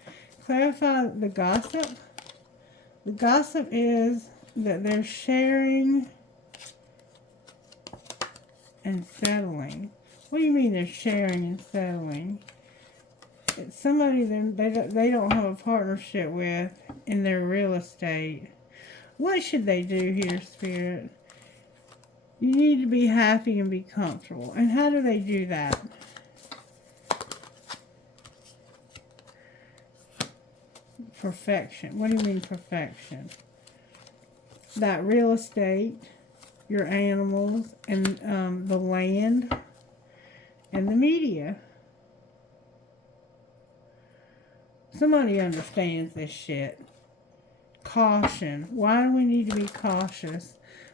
Clarify the gossip. The gossip is that they're sharing and settling. What do you mean they're sharing and settling? It's somebody they don't have a partnership with in their real estate. What should they do here, Spirit? You need to be happy and be comfortable. And how do they do that? Perfection. What do you mean perfection? that real estate, your animals, and the land, and the media. Somebody understands this shit. Caution. Why do we need to be cautious?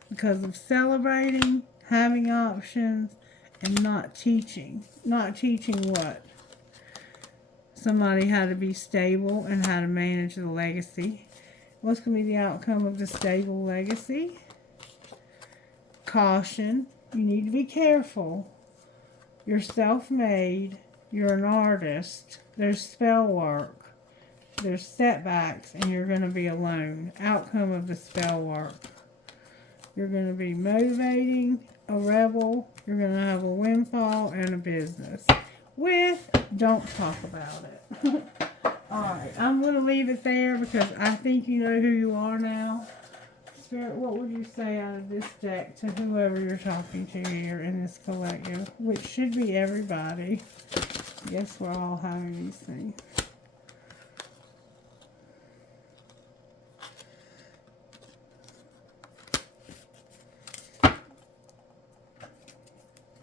Because of celebrating, having options, and not teaching. Not teaching what? Somebody how to be stable and how to manage the legacy. What's going to be the outcome of the stable legacy? Caution. You need to be careful. You're self-made. You're an artist. There's spell work. There's setbacks, and you're going to be alone. Outcome of the spell work. You're going to be motivating, a rebel. You're going to have a windfall and a business. Don't talk about it. Alright, I'm going to leave it there because I think you know who you are now. Spirit, what would you say out of this deck to whoever you're talking to here in this collective? Which should be everybody. Yes, we're all having these things.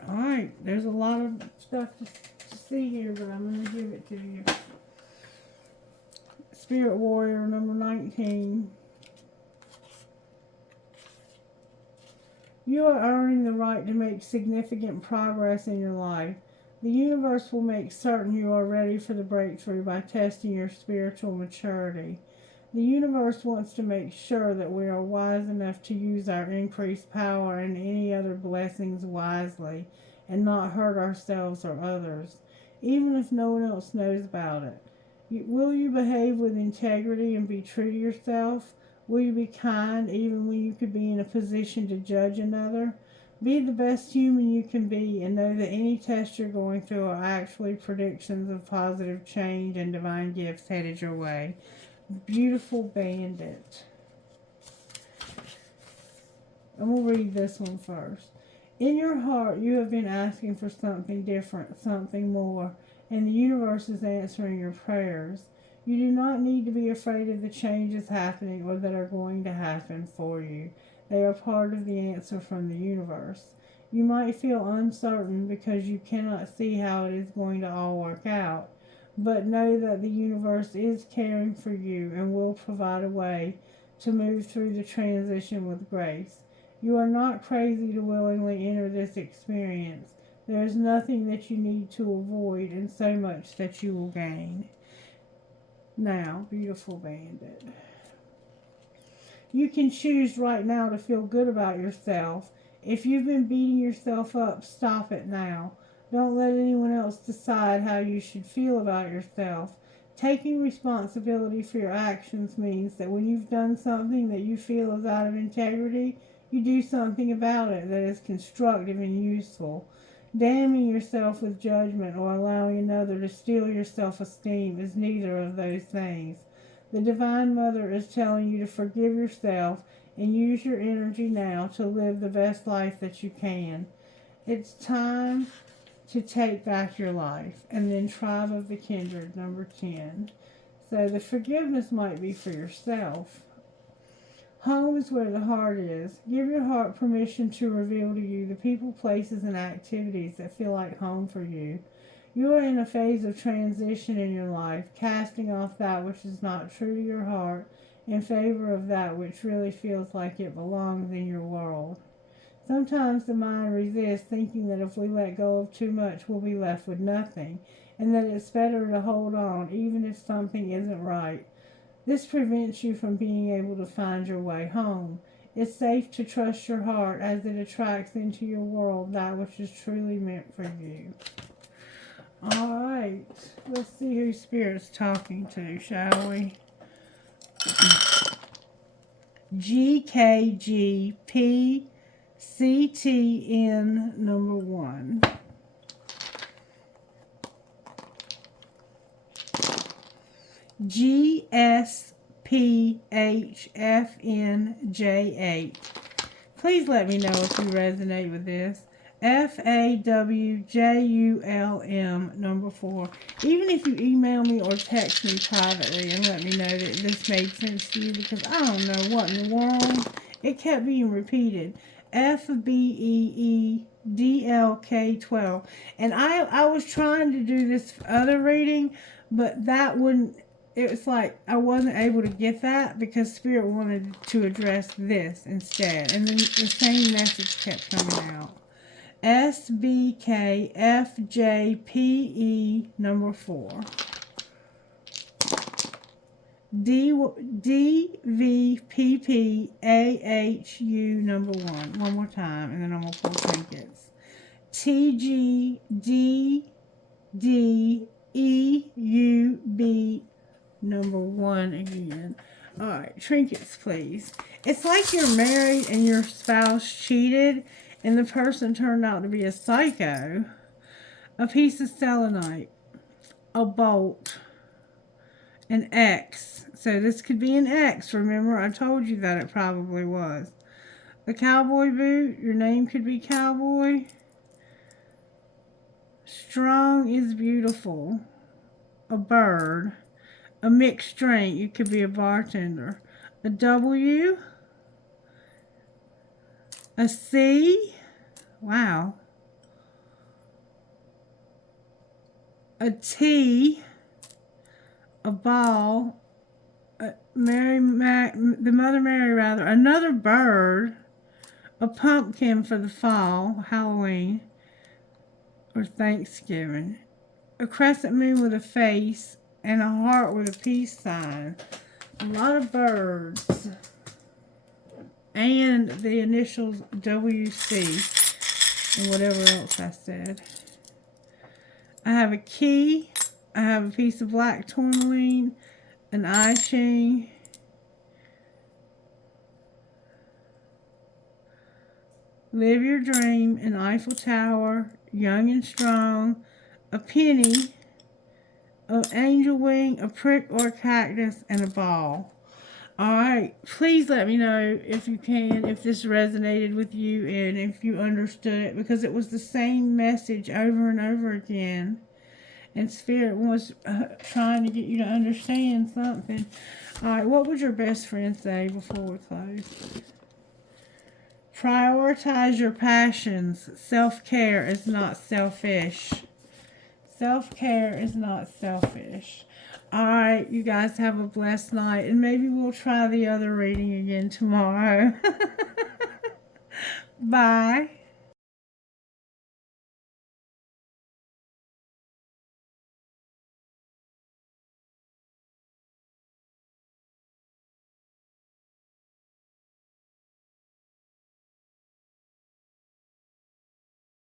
Alright, there's a lot of stuff to see here, but I'm going to give it to you. Spirit Warrior number 19. You are earning the right to make significant progress in your life. The universe will make certain you are ready for the breakthrough by testing your spiritual maturity. The universe wants to make sure that we are wise enough to use our increased power and any other blessings wisely and not hurt ourselves or others, even if no one else knows about it. Will you behave with integrity and be true to yourself? Will you be kind even when you could be in a position to judge another? Be the best human you can be and know that any test you're going through are actually predictions of positive change and divine gifts headed your way. Beautiful Bandit. I'm going to read this one first. In your heart, you have been asking for something different, something more, and the universe is answering your prayers. You do not need to be afraid of the changes happening or that are going to happen for you. They are part of the answer from the universe. You might feel uncertain because you cannot see how it is going to all work out, but know that the universe is caring for you and will provide a way to move through the transition with grace. You are not crazy to willingly enter this experience. There is nothing that you need to avoid and so much that you will gain. Now, Beautiful Bandit. You can choose right now to feel good about yourself. If you've been beating yourself up, stop it now. Don't let anyone else decide how you should feel about yourself. Taking responsibility for your actions means that when you've done something that you feel is out of integrity, you do something about it that is constructive and useful. Damning yourself with judgment or allowing another to steal your self-esteem is neither of those things. The Divine Mother is telling you to forgive yourself and use your energy now to live the best life that you can. It's time to take back your life. And then Tribe of the Kindred, number 10. So the forgiveness might be for yourself. Home is where the heart is. Give your heart permission to reveal to you the people, places, and activities that feel like home for you. You are in a phase of transition in your life, casting off that which is not true to your heart in favor of that which really feels like it belongs in your world. Sometimes the mind resists, thinking that if we let go of too much, we'll be left with nothing, and that it's better to hold on even if something isn't right. This prevents you from being able to find your way home. It's safe to trust your heart as it attracts into your world that which is truly meant for you. Alright, let's see who Spirit's talking to, shall we? GKGPCTN number 1. GSPHFNJ8. Please let me know if you resonate with this. FAWJULM number 4. Even if you email me or text me privately and let me know that this made sense to you, because I don't know what in the world it kept being repeated. FBEEDLK12. And I was trying to do this other reading, but that wouldn't, it was like I wasn't able to get that because Spirit wanted to address this instead. And then the same message kept coming out. SBKFJPE number 4. DVPPAHU number 1. One more time, and then I'm going to pull trinkets. TGDDEUB number 1 again. Alright, trinkets, please. It's like you're married and your spouse cheated, and the person turned out to be a psycho. A piece of selenite. A bolt. An X. So this could be an X. Remember, I told you that it probably was. A cowboy boot. Your name could be Cowboy. Strong is beautiful. A bird. A mixed drink. You could be a bartender. A W. A C. Wow. A T. A ball, the Mother Mary rather, another bird, a pumpkin for the fall, Halloween, or Thanksgiving, a crescent moon with a face, and a heart with a peace sign. A lot of birds, and the initials WC, and whatever else I said. I have a key. I have a piece of black tourmaline, an I Ching, live your dream, an Eiffel Tower, young and strong, a penny, an angel wing, a prick or a cactus, and a ball. Alright, please let me know if you can, if this resonated with you and if you understood it, because it was the same message over and over again. And Spirit was trying to get you to understand something. Alright, what would your best friend say before we close? Prioritize your passions. Self-care is not selfish. Self-care is not selfish. Alright, you guys have a blessed night. And maybe we'll try the other reading again tomorrow. Bye.